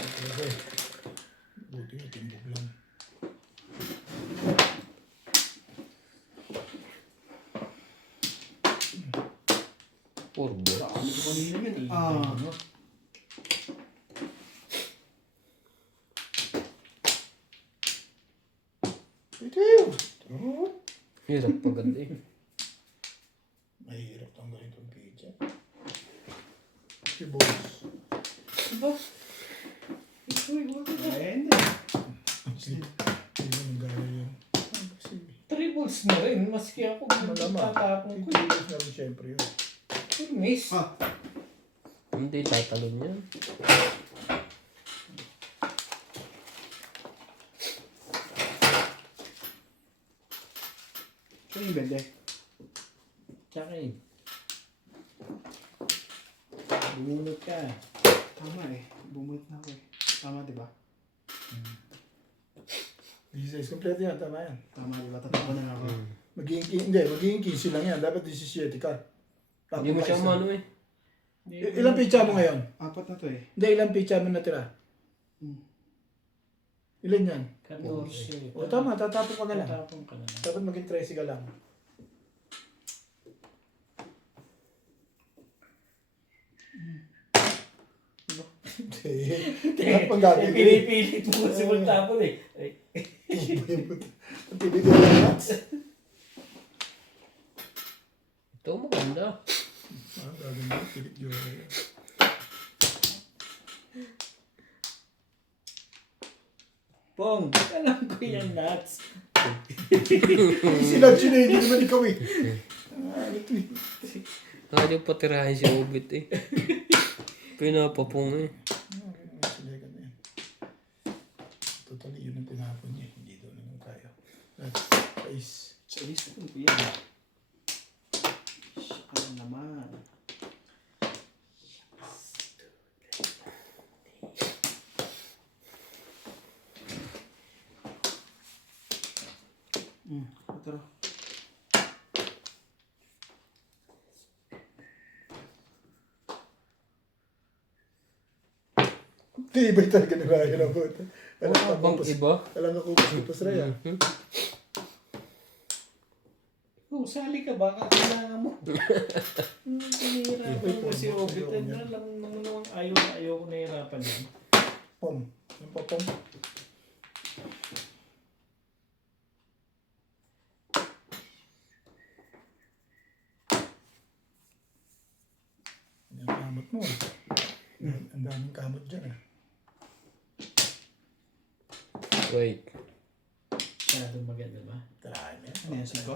Okay. Buti nga, timbog lang. Puro balls. Ano ko kanina yun? Ano? Ito! Hirap pagod eh. Mahirap tanggalin itong pizza. Si boss. Diba? Ito eh, wala na. Ayun Hindi naman gaya yun. Kasi 3 balls na rin. Maski ako. malamang. Tatapon ko. Titilis na rin siyempre yun. Miss. Hindi tatalon yan. Ito yung bende. Tsaka eh. Bumunot ka. Tama eh. Bumulot na ako eh. Tama diba? 16, kompleto yan. Tama yan. Tama diba? Tatapon na ako. Magiging 15 lang yan. Dapat 17 ka. Tapos Hindi mo siya isa. umano eh. Ilang pizza mo ngayon? 4 na to eh. Hindi, ilang pizza mo natira? Ilan yan? 14. O tama, tatapon ka na lang. Tatapon ka na lang. Dapat maging 13 ka lang. Dapat pang gagawin. Pinipilit mo kasi magtapon eh. Ay. Ang pinili ng nuts. Ito maganda. Gagawin mo, pilit yun. Pong, alam ko yung nuts. Sila Chile, hindi naman ikaw eh. Ano to eh. Ayaw patirahin si Obit eh. Pinapapong eh. Sila ka na yan. Totally, yun ang tinapon niya. Hindi doon naman tayo. That's ice. Sa isip ko yan. Siya naman. Ito. Iba talaga ni Ryan ang buta. Wala bang iba? Alam ka kupos-kupos na yan. Oh, sali ka ba? Kailangan mo. Nahihirapan ko si Obit. Alam naman naman ayaw ko nahihirapan yan. Pom. Yung pa pom. Yung kamot mo. Ang daming kamot dyan ah. Wait. Masyadong maganda ba? Tarahan mo yan. Ano yan, siko?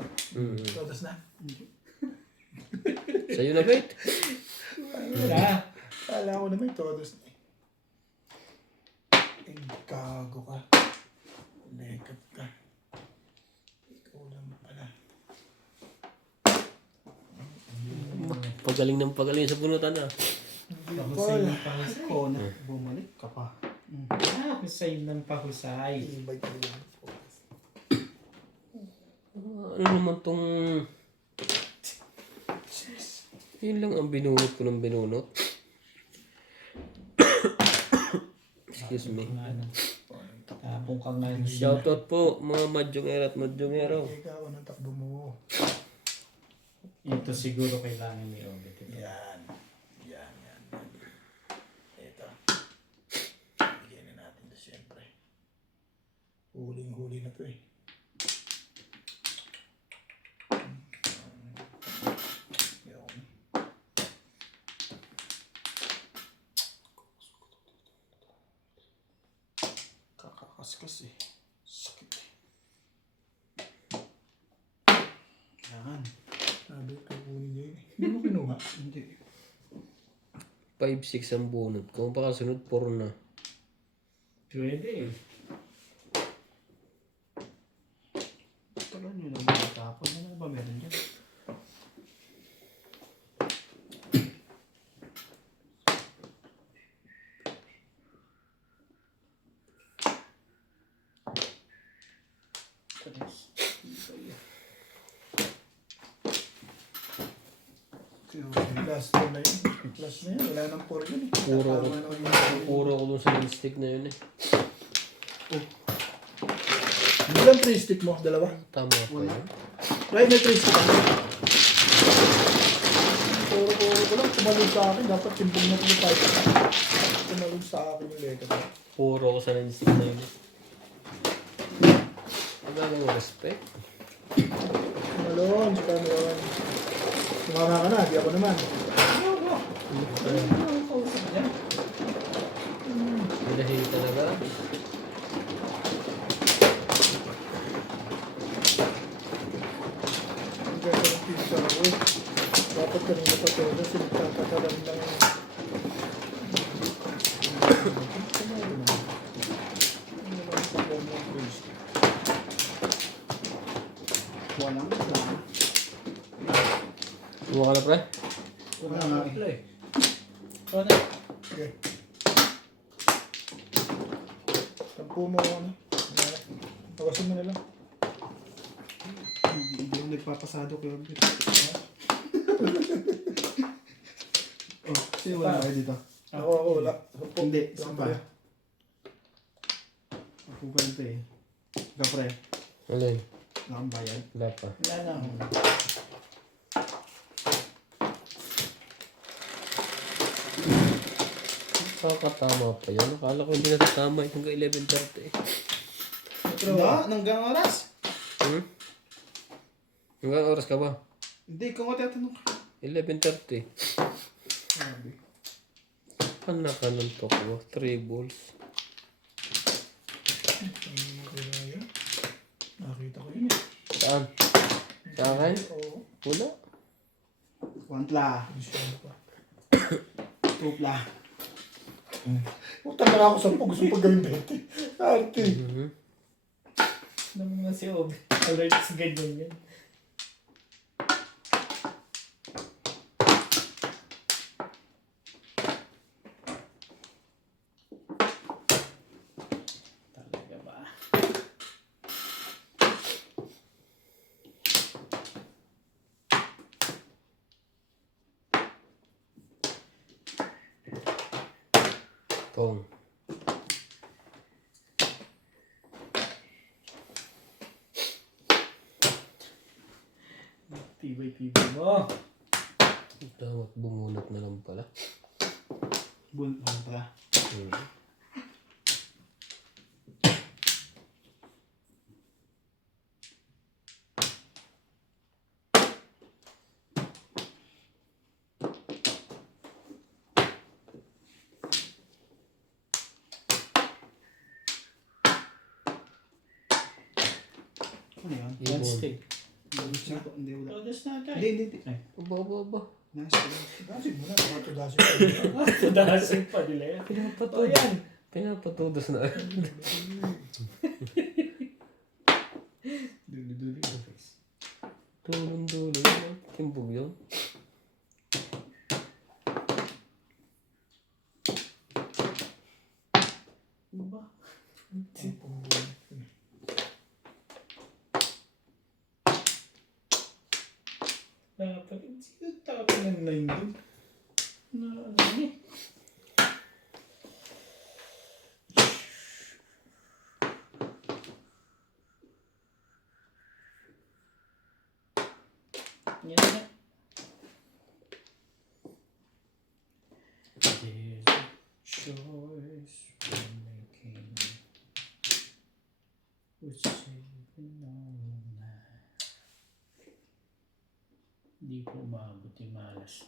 Todos na. Sa'yo na, wait. Wala. Kala ko naman todos na eh. Gago ka. Lekat ka. Ikaw lang pala. Pagaling ng pagaling sa bunutan ah. Hindi Pahusay pala. ng pahusay. Ko na, bumalik ka pa. Husay ng pahusay. Ibay ko lang. Ano naman tong... Yun lang ang binunot ko ng binunot. Excuse me. Ano? Tapong ka nga. Shoutout po mga Madjongero at Madjongero. Ikaw, anong takbo mo? Ito siguro kailangan ni Obit. Yan. Yan. Ito. Bigyan na natin ito siyempre. Huling-huli na ito eh. Yun. Kakakaskas eh. Sakit eh. Yan. Sabi ko kunin niya yun eh. Hindi mo kinuha. Hindi. 5-6 ang bunot ko. Baka sunod 4 na. Pwede eh. Tagal nyo lang matapon. Ano ba meron dyan? Last na yun. Last na yun. Wala nang puro yun eh. Puro ako. Tama na yun. Puro ko dun sa stick na yun eh. Hindi lang 3 stick mo. Dalawa. Tama pa yun. Right, may 3 stick. Puro ko lang. Tumalog sa akin. Dapat timbong na ito 5. Tumalog sa akin yung legat. Puro ko sa stick na yun eh. Wala nang respect. Malon, si Cameron. Sumama ka na. Di ako naman. Bilahin talaga. Ang ganda ng pizza ako eh. Dapat kanina pa ito. Kasi nagtatatalan lang. Walang isa. Buka ka na pre? Wala nga eh. Okay. Tampo mo ano. Tawasin mo na lang. Hindi yung nagpapasado kay Orbit. Oh, sino wala kayo dito? Ako wala. Tampo. Hindi, isa Tampo. pa. Ako ganito eh. Kapre, Alin? nakambayad. Wala pa. Wala na. Kakatama pa yun. Akala ko hindi natatama hanggang 11:30 eh. Nanggang oras? Hanggang oras ka ba? Hindi, kung ako tatanong ka. 11:30. Sabi. Anak ka ng tokwa. 3 balls. Kaya yun. Nakita ko yun eh. Saan? Sa akin? Oo. Wala. 1 pla. Gusto pa. 2 pla. Punta na ako sa gusto pag gawin 20. Arte. Mhm. Naman nga si Obi. Already sa ganyan yan. Talaga ba? Tong. Tibay-tibay mo. Dapat bumunot na lang pala. 1 pla. Mhm. Ano yan? Ibon. One stick. Hindi, wala. Oh, just na tayo. Hindi. Ay. Aba. Nice. Dasig mo na. Baka ito dasig. Tudasig pa nila yan. Pinapatudos. Oh, yan. Pinapatudos na. Duli-duli yung face. Tulong-dulo. Timbog yun. Ano ba? Dapat, sino tapos ng line doon? Na ano niya? Yan na. There's a choice we're making, which saving all night. Di ko umabot yung malas.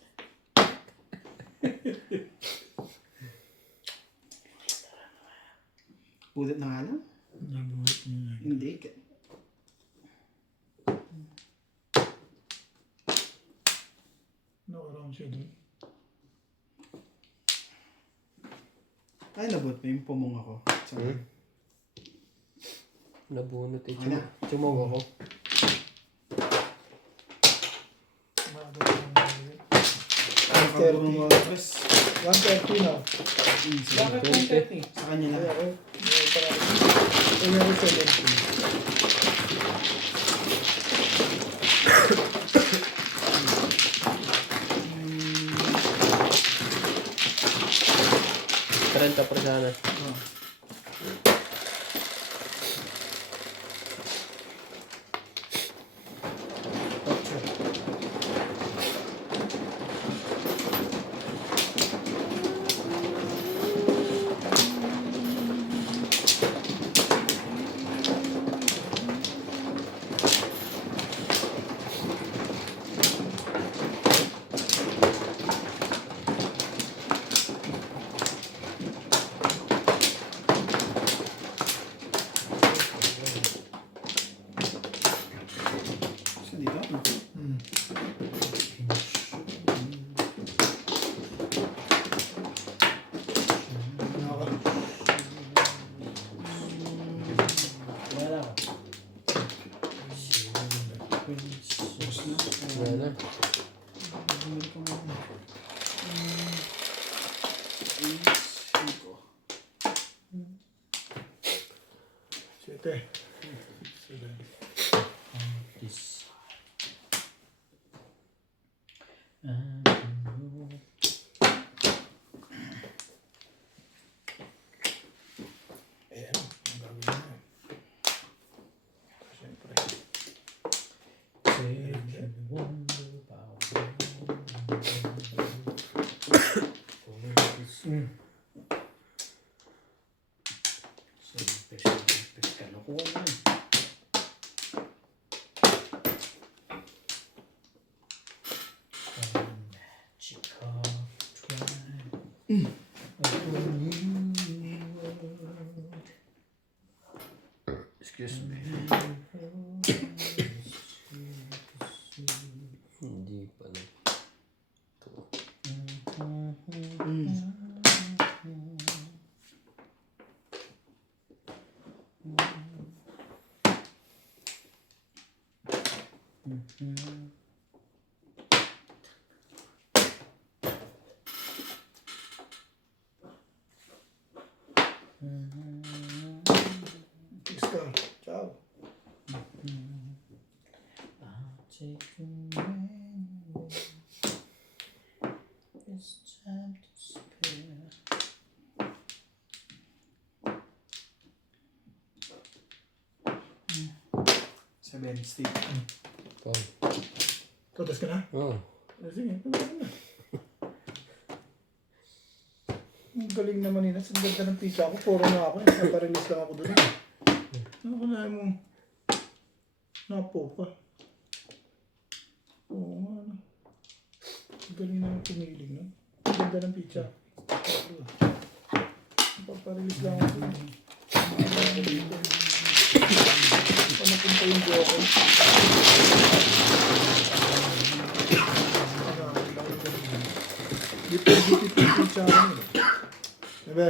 Pulot na nga lang? Nabuhat niya. Hindi. Nakarang siya doon. Ay, nabot pa yung pumong ako. Sorry. Nabunot eh. Ano? Tumog ako. Ang pagod ng mga press. 130 na. Easy. Bakit 130? Sa kanya na. Kaya ako. Kaya ako 70. Trenta per sana. Oh. Saan dito? Wala ako. Tapos na. Wala na. Bumili ka muna. Cinco. 7. This. Ayan. Ang gagawin na yun. Siyempre. Peace ka. Ciao. It's time to spare. Seven stick. Pong. Tutas ka na? Oh. Sige, tutas na. Ang galing naman nila. Ang ganda ng pizza ko. Puro na ako. Naparelease lang ako doon. Ano ko na mo? Napo pa. Oo nga. Ano. Ang galing naman pumiling. No? Ang ganda ng pizza. Naparelease lang ako doon. Ako dito. Panapunta yung buhok ko. Di pwede pizza ko. Diba?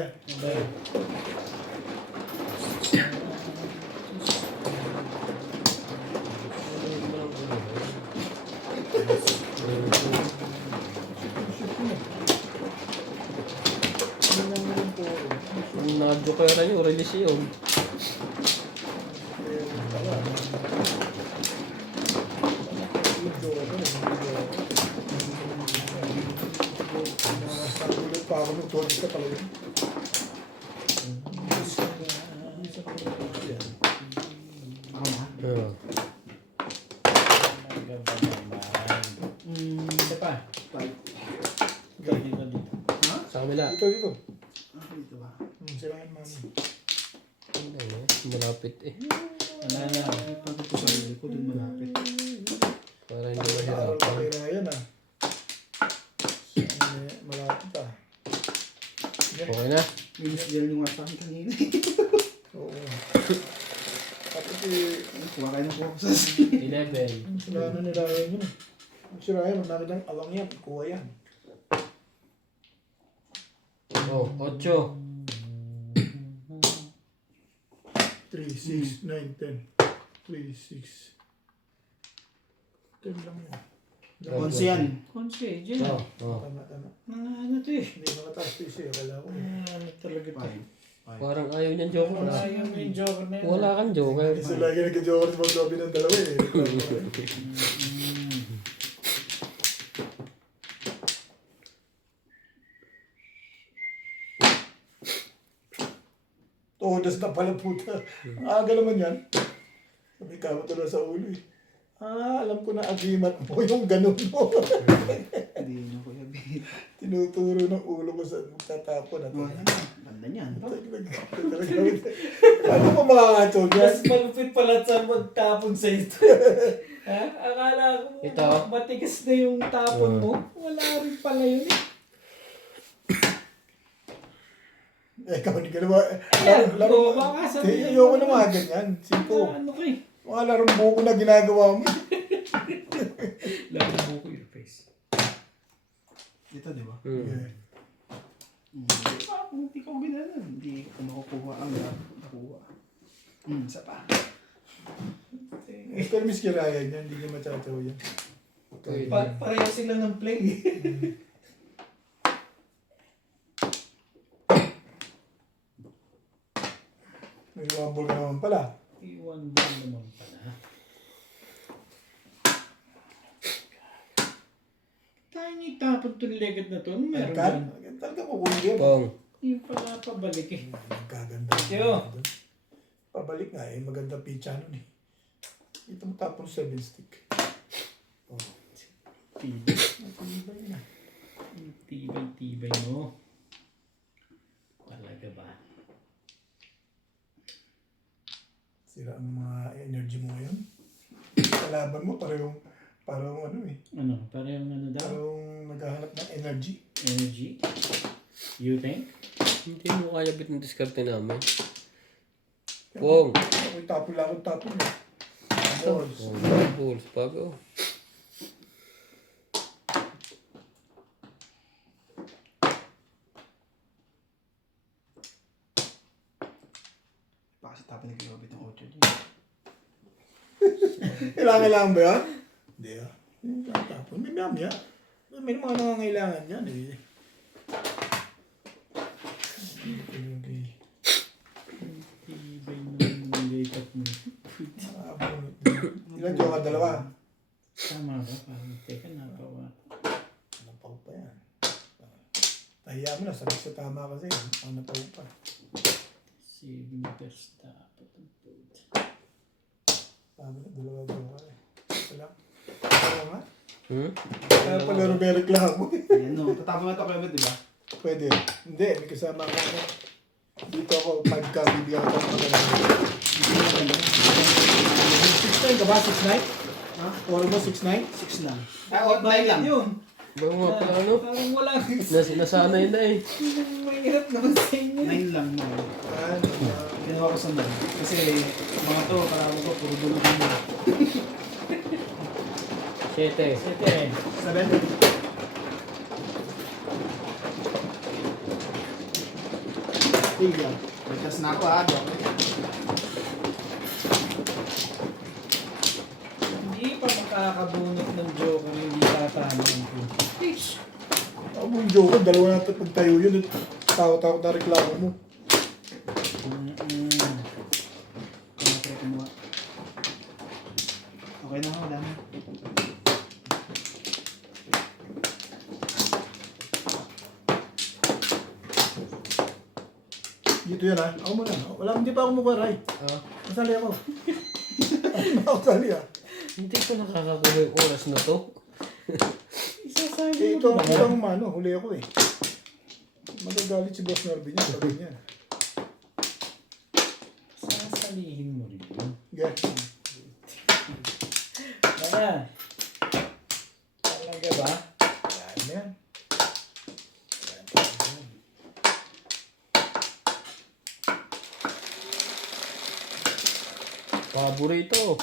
Ang nadyo nyo, release yun. Nagulat pa ako nung tuwag ka talaga. Ako na. Oh. Isa pa. Five. Dito, dito. Ha? Sa kabila. Dito. Ah, dito ba? Sirahan mami. Malapit eh. Wala na. Pag ito sa huli ko, dun malapit. Para hindi Aral mahirapan. pa kay Ryan ah. Malapit ah. Okay na. Minus dyan yung sa akin kanina. Oo. Tapos eh, Kuha kayo ng focus. 11. sila na nila yun eh. Si Ryan, wag namin ng awang yan. Kuha yan. Oh, 8. 3, 6, 9, 10. 3, 6. 10 lang yan. Onse yan. Konse, dyan na. Oh. Tama, tama. Mga ano to eh. Hindi nakataas to isa eh. Wala ko. Ano talaga to. Five. Parang ayaw niyan joker Wala na. yung may joker na yun. Wala kang joker. Isa lagi nagka-joker sa mag-lobby ng dalawa eh. Todas na pala puta. Aga naman yan. Sabi ka mo tuloy sa ulo eh. Alam ko na agimat mo yung ganun mo. Hindi na kuya Bit. Tinuturo ng ulo ko sa magtatapon at Oh, yan na. Ganda niyan. ano pa makakatog yan? Mas malupit pala sa magtapon sa ito. Ha? Akala ko Ito. matigas na yung tapon mo. Wala rin pala yun eh. Ikaw, hindi ka naman. Ayan, baka sabihin Ayoko na mga ganyan. Simple. Ano ko eh. Mga larong buko na ginagawa mo. Lalo mo ko your face. Dito, di ba? Hmm. Hindi ko ginana. Hindi ko makukuha ang nakuha. Isa pa. Pero miss Ryan yan, hindi ka matataw yan. Pareho sila ng play. May wabol ka naman pala. Iwan ba naman pala? Tayo niyo itapon itong legat na to. Ano meron Kan? dyan? Talaga kukunin yan. Pong. Yung pala pabalik eh. Kaganda. Yo. Pabalik nga eh, maganda pizza nun eh. Ito mo tapon 7 stick. Oh. Tibay. Matibay na. Tibay mo. Talaga ba? Sira ang mga energy mo ngayon. Kalaban mo parang ano eh. Ano? Parang ano daw? Parang naghahanap ng energy. Energy? You think? Hindi mo kaya bit ng diskarte namin. Pong. Ako tapon lang akong tapon eh. Balls. Oh, balls. Bago. Baka sa tapin ni Kuya Bit ng 8 din. Kailangan ba yan? Hindi ah. Tapon. May mamaya. May mga nangangailangan yan eh. Ilan joker? Dalawa. Tama ba? Parang, teka, nabawa. Napaw pa yan. Tahiya mo na, sabi sa tama kasi. Ang napaw pa. 7 meters dapat ang food. Sabi na, dalawa joker eh. Wala. Wala nga. Kaya pala Romero reklamo. Ayan no, tatapos na ito kayo, di ba? Pwede. Hindi, may kasama ka ako. Dito ako, 5K, bibigyan ko ng mga 6'9" ka ba? 6'9"? Ha? Oro mo 6'9"? 6 lang. Ah, 9 lang. Yun. Ba nga pala ano? Parang wala. Nasanay na eh. Mahirap naman sa inyo. 9 lang no. Ano? Ginawa ko sa 9. Kasi mga to, parang ko, puro dulo mo. 7. Sete. 7? Tiga. Ligtas na ako ha, Dok. Hindi pa makakabunot ng joker hindi tatama ko. Ako mong joke, dalawa na ito pagtayo yun. Takot-takot na reklamo mo. Try kumuha. Okay na ako, dami. Dito yan ha. Ako muna. Wala, hindi pa ako mukha, Ray. Ah, Masali ako. Ako sali ha. hindi ko nakakakuha yung oras na to. Isasabi Eh, mo ito ang ba? ibang mano. Huli ako eh. Magagalit si Boss Norby niya. Sabi niya. Sasalihin mo rin yun. Yeah. Baka. Talaga ba? Yan yan. Paborito.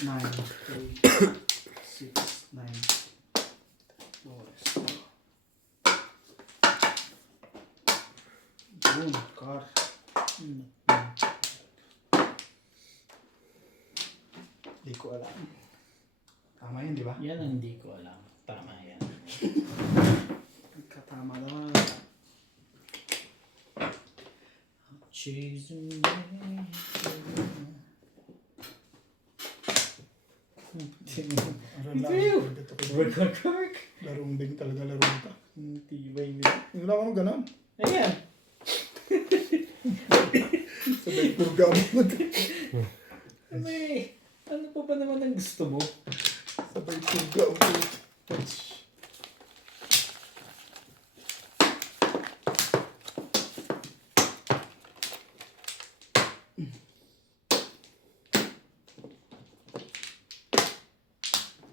9, 8, 6, 9. Boom, car. Hindi ko alam. Tama yun, di ba? Yan ang hindi ko alam. Tama yan. Katama naman. Chasing me. Ikaw! Work, work, work. Larong ding talaga larong ito. Ang tibay nila. Wala ko nung ganon. Ayan. Sabay program mo. May, ano pa ba naman ang gusto mo? Sabay program mo.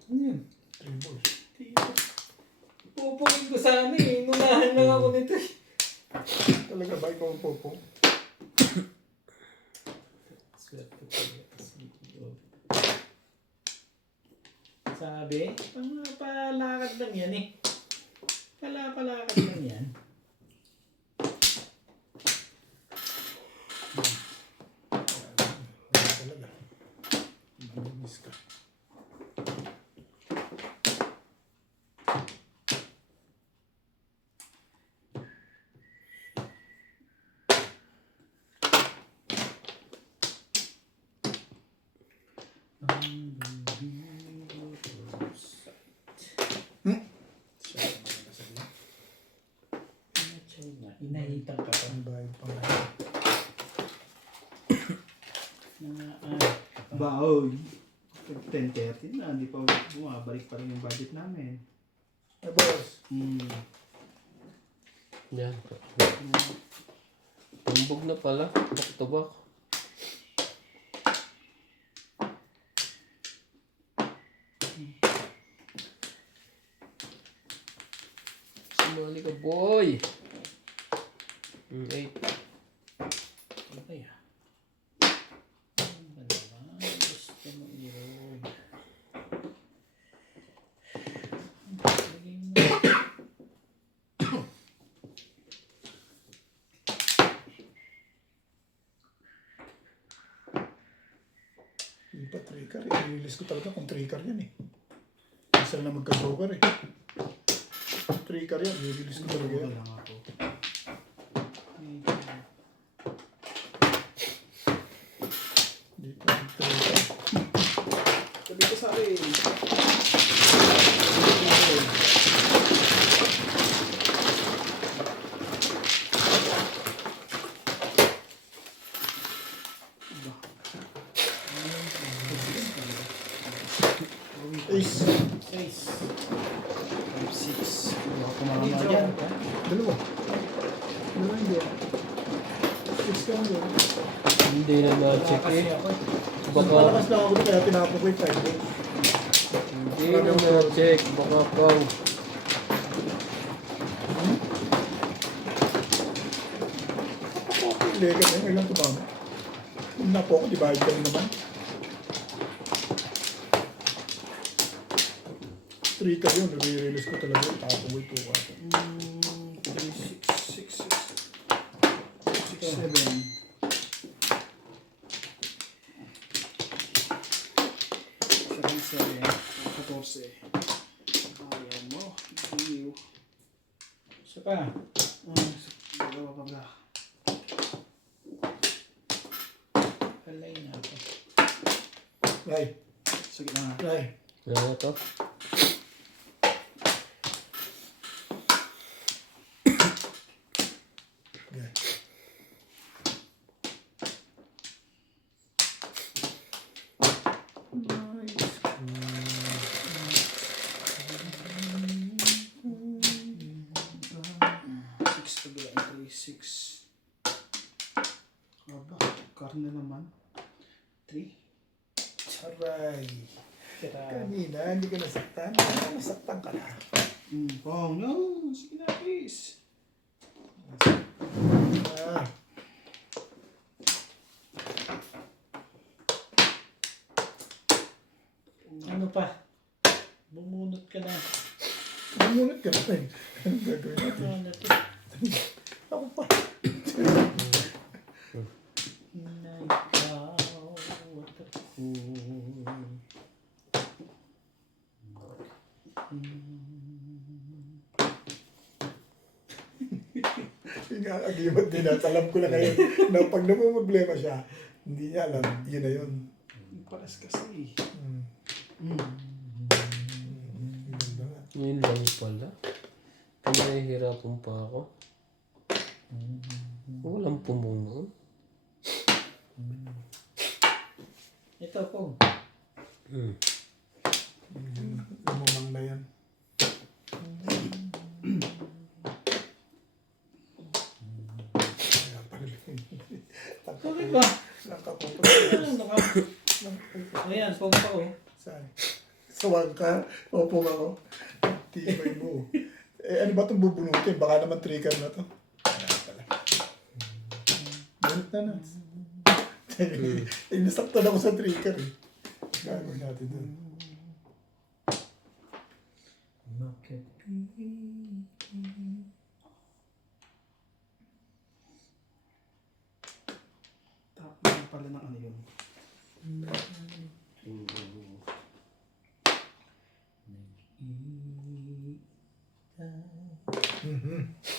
Ano yun? Three balls. Pupungin ko sana eh. Nunahan lang ako nito eh. Talaga ba ikaw ang popo? Swerte ko. Sabi, palakad lang yan eh. Palakad lang yan. Talaga. Malinis ka. Inahitan ka pa. Ang bayad pa nga. Ba, oh. 10:30 na, hindi pa bumabalik pa rin yung budget namin. Eh boss. Yan. Tumbog na pala. Back to back. Sumali ka, boy! 8. Ano kaya? Ano ba naman? Gusto mo i-roll. Lagay mo. Hindi pa trigger eh. I-release ko talaga kung trigger yan eh. Isa na magka-joker eh. Trigger yan. I-release ko talaga yan. lang ako. Dito ang trigger. Sabi ko Dalawa. Dalawa hindi. 6 ka mo doon. Hindi na na-check Kasi eh. ako. Baka... Baka, Malakas lang ako doon kaya tinapon ko yung 5 days. hindi na na-check. Baka pang. Hindi, kasi may lang tumama. Yung napo ako, di ba? Ito naman. 3 ka yun, nare-release ko talaga. Tapos ko ito. 14. Ayaw mo. Ayaw. Isa pa. Dalawa pa ba? Alay na ako. Ray, Sige na nga. Ray. Wala na to. Yeah. Six to be entry. 6. Aba, karne naman. 3. Aray. Tira. Kanina, hindi ka nasaktan. Nasaktan ka na. Oh no! Sige na, please. Ah. Ano pa? Bumunot ka na. Bumunot ka na rin. Anong gagawin natin? Ano to? Ako pa. Na ikaw at ako. Yung nga, agimat din at alam ko na kayo na pag namumblema siya, hindi niya alam, yun na yun. Paras kasi. Ganda nga. Yun lang pala. Pinahihirapan pa ako. Walang pumuno. Ito po. Lumamang na yan. Kaya pala. Bakit ba? Nakapupunta. Ano ka? Ayan, pong pa oh. Saan? Sawag ka? Opo ako. Tibay mo. Eh, ano ba itong bubunutin? Baka naman trigger na to. Ano pala. Bunot na na. Eh, nasaktan ako sa trigger eh. Gagawin natin doon. Tapos pala ng ano yun.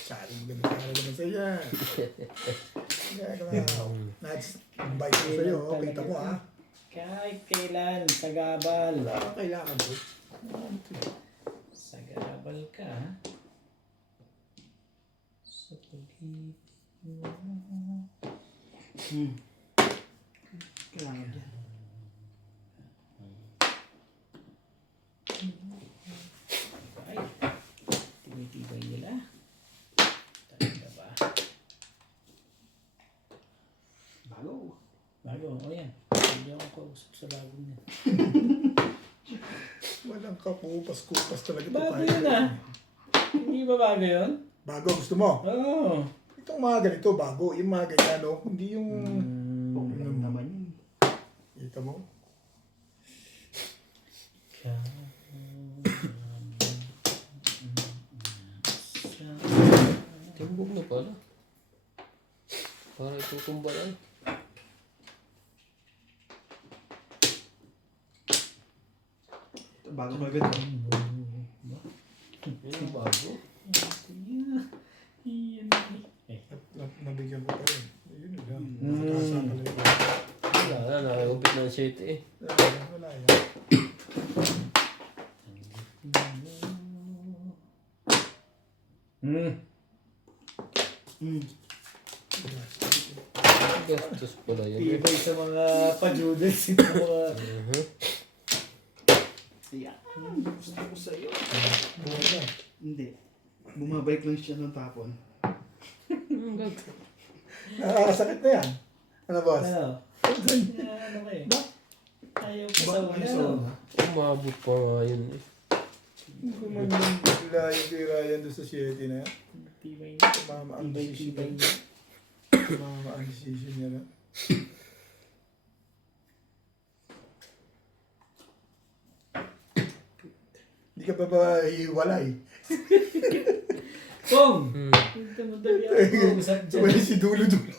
Sari mo ganun. Para naman sa'yo yan. Gagalaw. Nats-invite ko sa'yo. oh. Kita mo ah. Kahit kailan, sagabal. Wala kang kailangan bro. Sagabal ka. Sa pag-ibig mo. Kailangan yan. Ay, tibay-tibay nila. Talaga ba? Bago. Bago, o yan. Hindi ako kausap sa bagong yan. Walang kakupas-kupas talaga. ito Bago kahit yun ah. Hindi ba bago yun? Bago, gusto mo? Oo. Itong mga ganito, bago. Yung mga ganyan, no? Hindi yung... Problem naman yun. Kita mo? Timbog na pala. Para itutumba lang. Bago pa agad. Yung bago. Nabigyan ko pa yun. Yun lang. Mm. Nakakasa ka lang. Wala na, nakakupit ng shit eh. Wala yan. Gastos pala yun eh. Tibay sa mga pa-Judas. Ito mga... Yan. Gusto ko sa'yo. Wala. Hindi. Bumabalik lang siya ng tapon. Nakakasakit na yan. Ano, boss? Ano? Ano ko eh. Ayaw pa sa Ay, una. so, Umabot pa nga yun eh. Hindi ko man lang bigla yung kay Ryan doon sa 7 na yan. Tibay niya. Tumama ang Tibay decision. niya. Tumama ang decision niya na. Hindi ka pa ba hiwalay? Pong! Hmm. Hindi mo dali ako usap dyan. Tumali si Dulo-Dulo.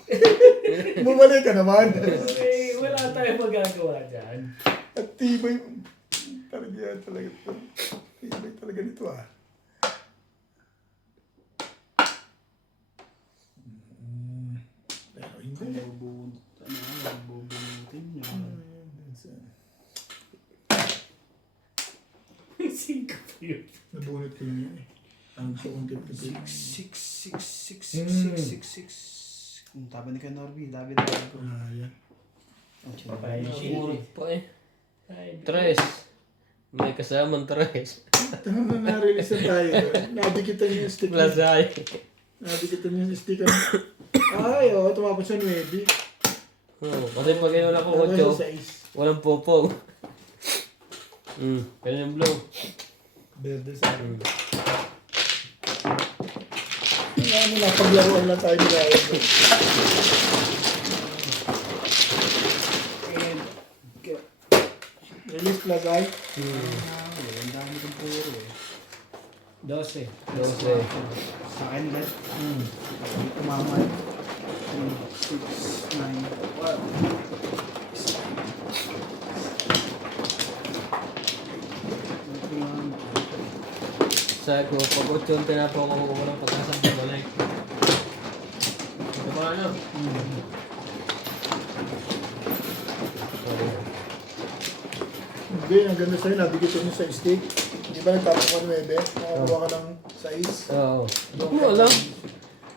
Bumalik ka naman. Eh, wala tayong magagawa dyan. At tibay. Talaga talaga ito. Tibay talaga nito ah. Pero hindi. Bubunutin niya. May 5 pa yun. Nabunot ko lang yun eh. Ang gusto kong tip-tip. 6. Kung tabi ni Norby, David ko. Ah, yan. Papay Umabot shit. pa eh. Ay, Tres. May kasamang tres. Tama na na-release na tayo. Nabikitan yung stick. Plasay. Nabikitan yung stick. Ay, oo. Tumapos sa 9. Oh, kasi pag yun ako Tama kutyo, sa 6. walang popong. Ganyan yung blow. Berde sa akin. Ano na, paglaruan lang tayo ni Ryan. Release plus ay. Ang dami kong puro eh. 12. 12. Sa akin ulit. Hindi tumama eh. 6, 9, 12. Sa ko, pag utyon, tinapo ko ng pagkasang pabalik. Ito ba ano? Hindi, ang ganda sa'yo, nabigitan niyo sa stick. Di ba nagtapos ka 9? Nakakuha ka ng size. Oo. Hindi ko alam.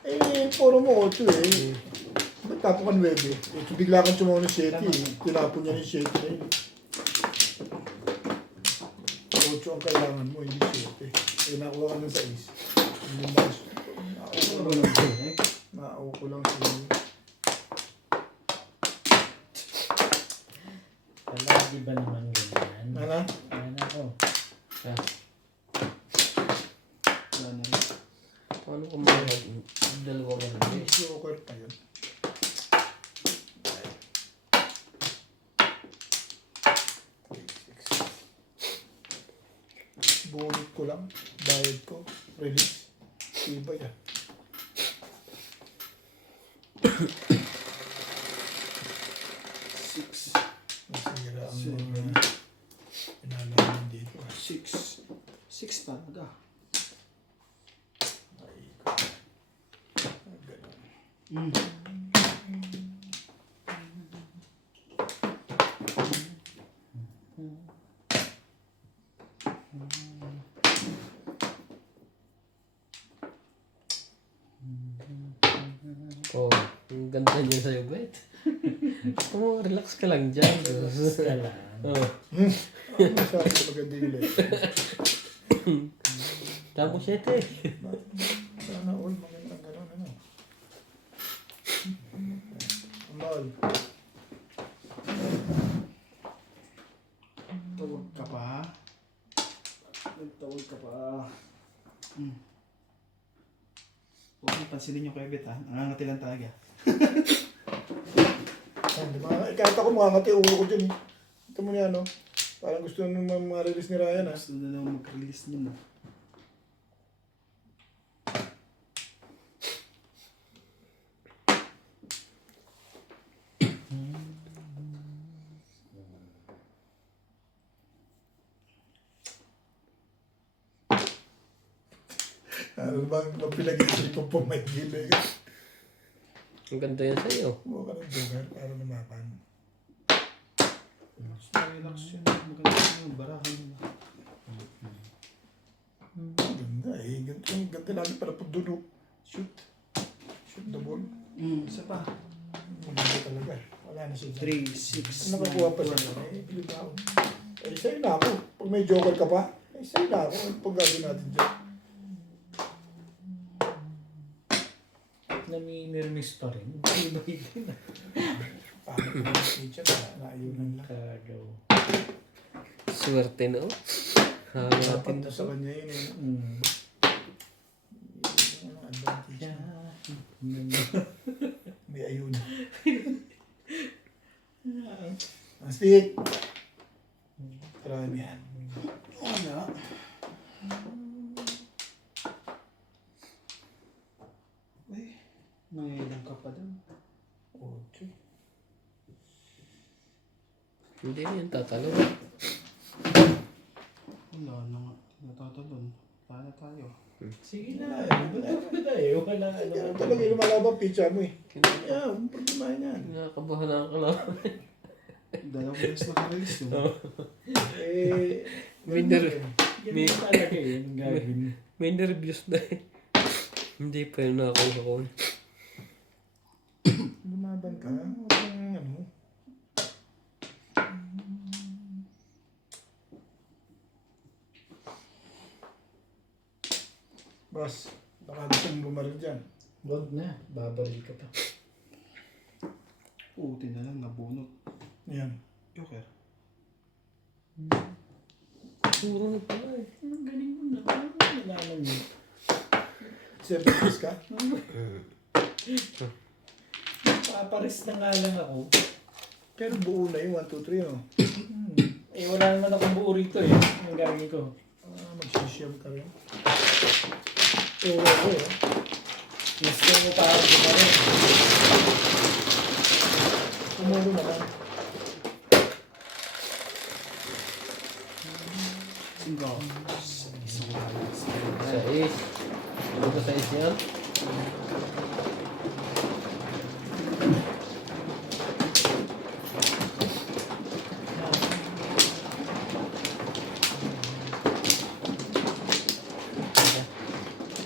Eh, puro mo 8 eh. Nagtapos ka 9. Eh, bigla kang tumawa ng 7 eh. Tinapon niya ng 7 na yun. 8 ang kailangan mo, hindi 7. Eh, nakuha ka ng size. Hindi mo Naaw ko lang sa'yo. Palagi ba naman ganyan? Ano? Ayan ako. Wala na rin. Paano kung mga dalawa ka na? Joker pa yun. Bunit ko lang. Bayad ko. Release. Iba yan. Six. Masira ang mga pinalaman dito. 6 talaga. Ay, ganun. Oh, ang ganda niya sa'yo, Bet. Oh, relax ka lang dyan. Relax ka lang. Oh. Masyado maganda yung letter. Tapos 7. Sana all magandang ganun, ano? Amal. Tawag ka pa. Nagtawag ka pa. Huwag mong pansinin yung kebet ha. Nangangati lang talaga. Di ba? Kahit ako makakati ulo ko dyan eh. Ito mo niya, no? Parang gusto nung mga release ni Ryan, ha? Gusto na lang mag-release niya na. Ano bang mapilag-isip ko po may gilig? Ang ganda yan sa'yo. Huwag ka ng joker para lumapan. Relax yun. Maganda yung barahan nila. Ganda eh. Ganda namin para pag dulo. Shoot. Shoot the ball. Isa pa. Maganda talaga. Wala na siya. 3, 6, Nakakuha pa siya. Eh, pilit na ako. Eh, sa'yo na ako. Pag may joker ka pa, eh, sa'yo na ako. Pag gagawin natin dyan. nami-mirmis pa rin. Iba-iba din. Paano ko yung picture? Naayunan lang. Kagaw. Swerte no? Dapat Hangatin na to. sa kanya yun. Eh. Yung ano, advantage niya. May ayunan. Astig! Try mo yan. Ano? Ay, nangilang ka pa doon. Okay. Hindi yan tatalo. Wala na nga. Natatalon. Wala na tayo. Sige na. Wala eh. Wala. Ganun talaga yung lumalabang picture mo eh. Kinakabahan Yeah, ang problema yan. na ako lang. Dalawang beses naka-release yun. Eh, May ganun ner- eh. Ganun talaga eh. Ang gagawin. May nervyos na eh. Hindi pa yun nakakuha ko. Lumaban ka. Huwag kang ano. Boss, baka gusto mong bumaril dyan. Wag na. Babaril ka pa. Puti na lang, nabunot. Yan. Joker. Puro na pala eh. Ang galing mo na. Wala lang yun. 7 days ka? Paparis na nga lang ako. Pero buo na yung 1, 2, 3 no? Eh wala naman akong buo rito eh. Ang gagawin ko. Magsishare ka rin. Oo. Gusto mo pa ako rin. Tumulo na lang. Singo. Isang oras. Sais. Ano ba sais yan?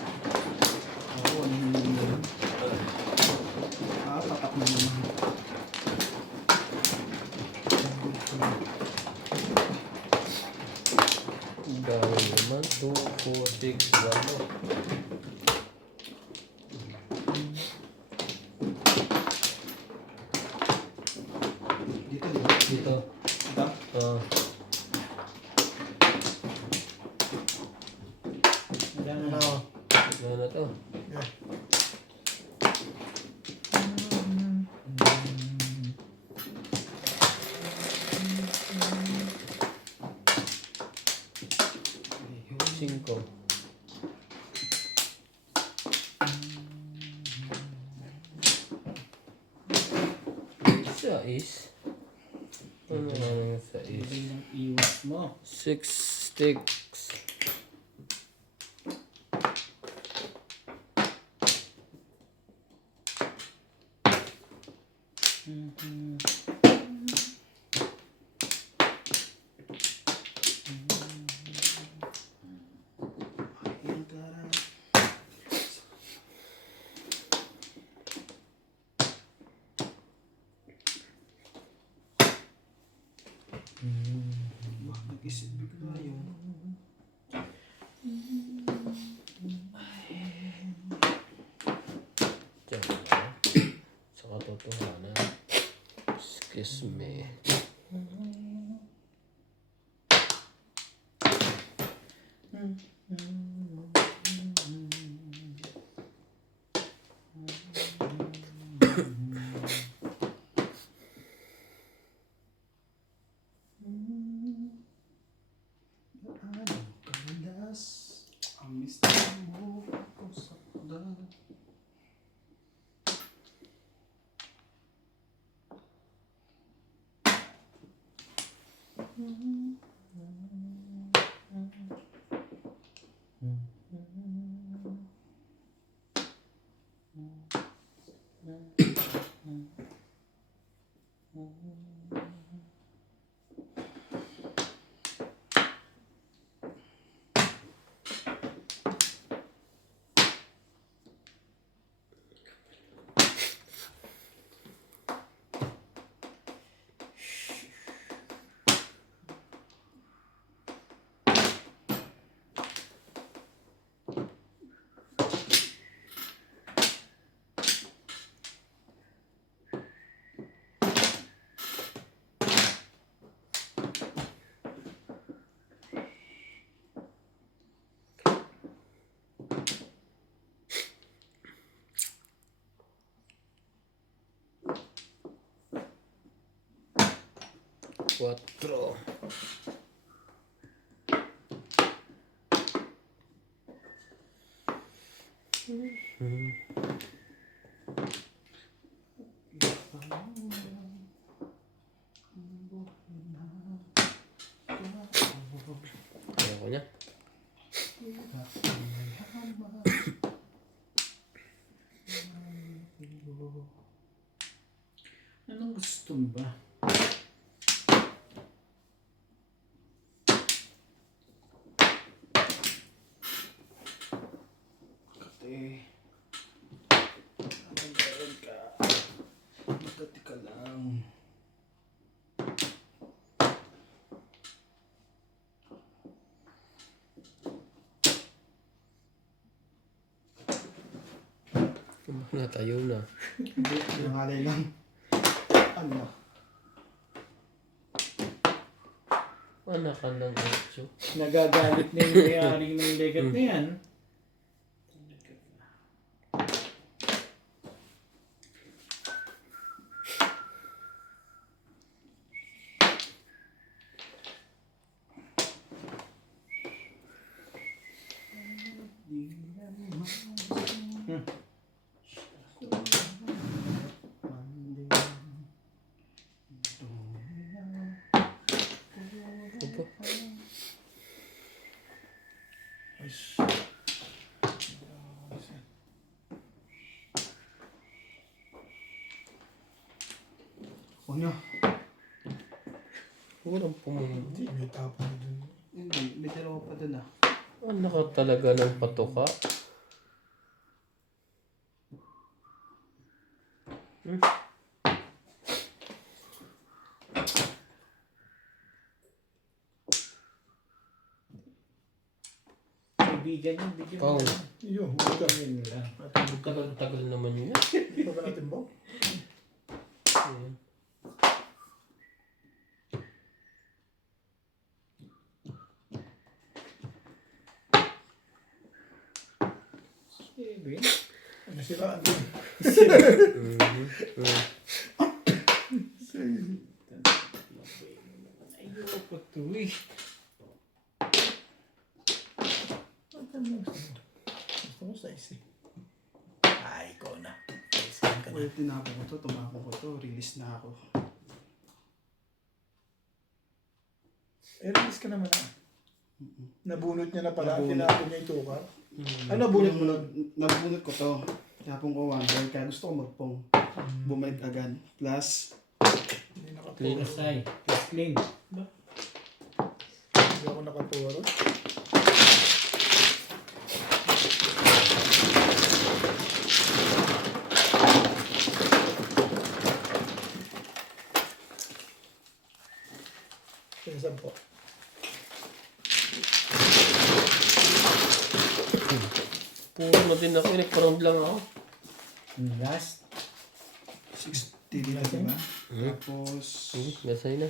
Oo, ano yun yun? Tatak na naman. Dami naman. 2, 4, 6, 1. Dito, di ba? Dito. Diba? Ah. Wala Ano na. na ako? Ano na to? Yeah. Ayun. 5. Sais. Ano nga yung sais? Ibig ng iwas mo. 6 sticks. Ayun, tara. Wah, nag-isip bigla yun. Diyan. Sa katotohanan. Excuse me. Ano, kalas. Ang mister mo ako sa pagdala. 4. Ayoko niya. Anong gusto mo ba? Kate. Anong meron ka? Magdati ka lang. Natayo na. Hindi, nangalay lang. Ano? Anak ka ng otso. Nagagalit na yung may-ari ng legat na yan. Opo. Huwag nyo. Walang pumunta. Hindi, may tapon dun. Hindi, may dalawa pa dun ah. Anak ka talaga ng patoka. Kaibigan yun, bigyan mo. Oh. na. Yun, huwag ka. Yun lang. Tagal naman yun. Ba ba natin ba? Ayan. Eh, Ben. Nasiraan din. Ayoko to eh. Gusto mo size eh. Ay, ikaw na. Size ka na. Well, tinapon ko to, tumapon ko to, release na ako. Eh, release ka naman ah. Nabunot niya na pala. Nabunot. Tinapon niya ito ka. Ano nabunot mo nun? Nabunot ko to. Tinapon ko one day, kaya gusto ko magpong. Bumalik agad. Plus, Hindi Clean. nakapuro. Asay. Plus clean. Hindi ako nakapuro. Pinsan po. Puro na din ako. Nagparang lang ako. Last. 60 na diba? Tapos, Gasay na.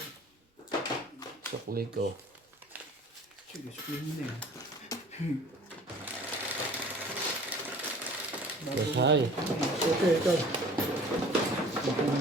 Sukli ko. sige, suklin mo na yun. Gasay. Okay, ito. Bago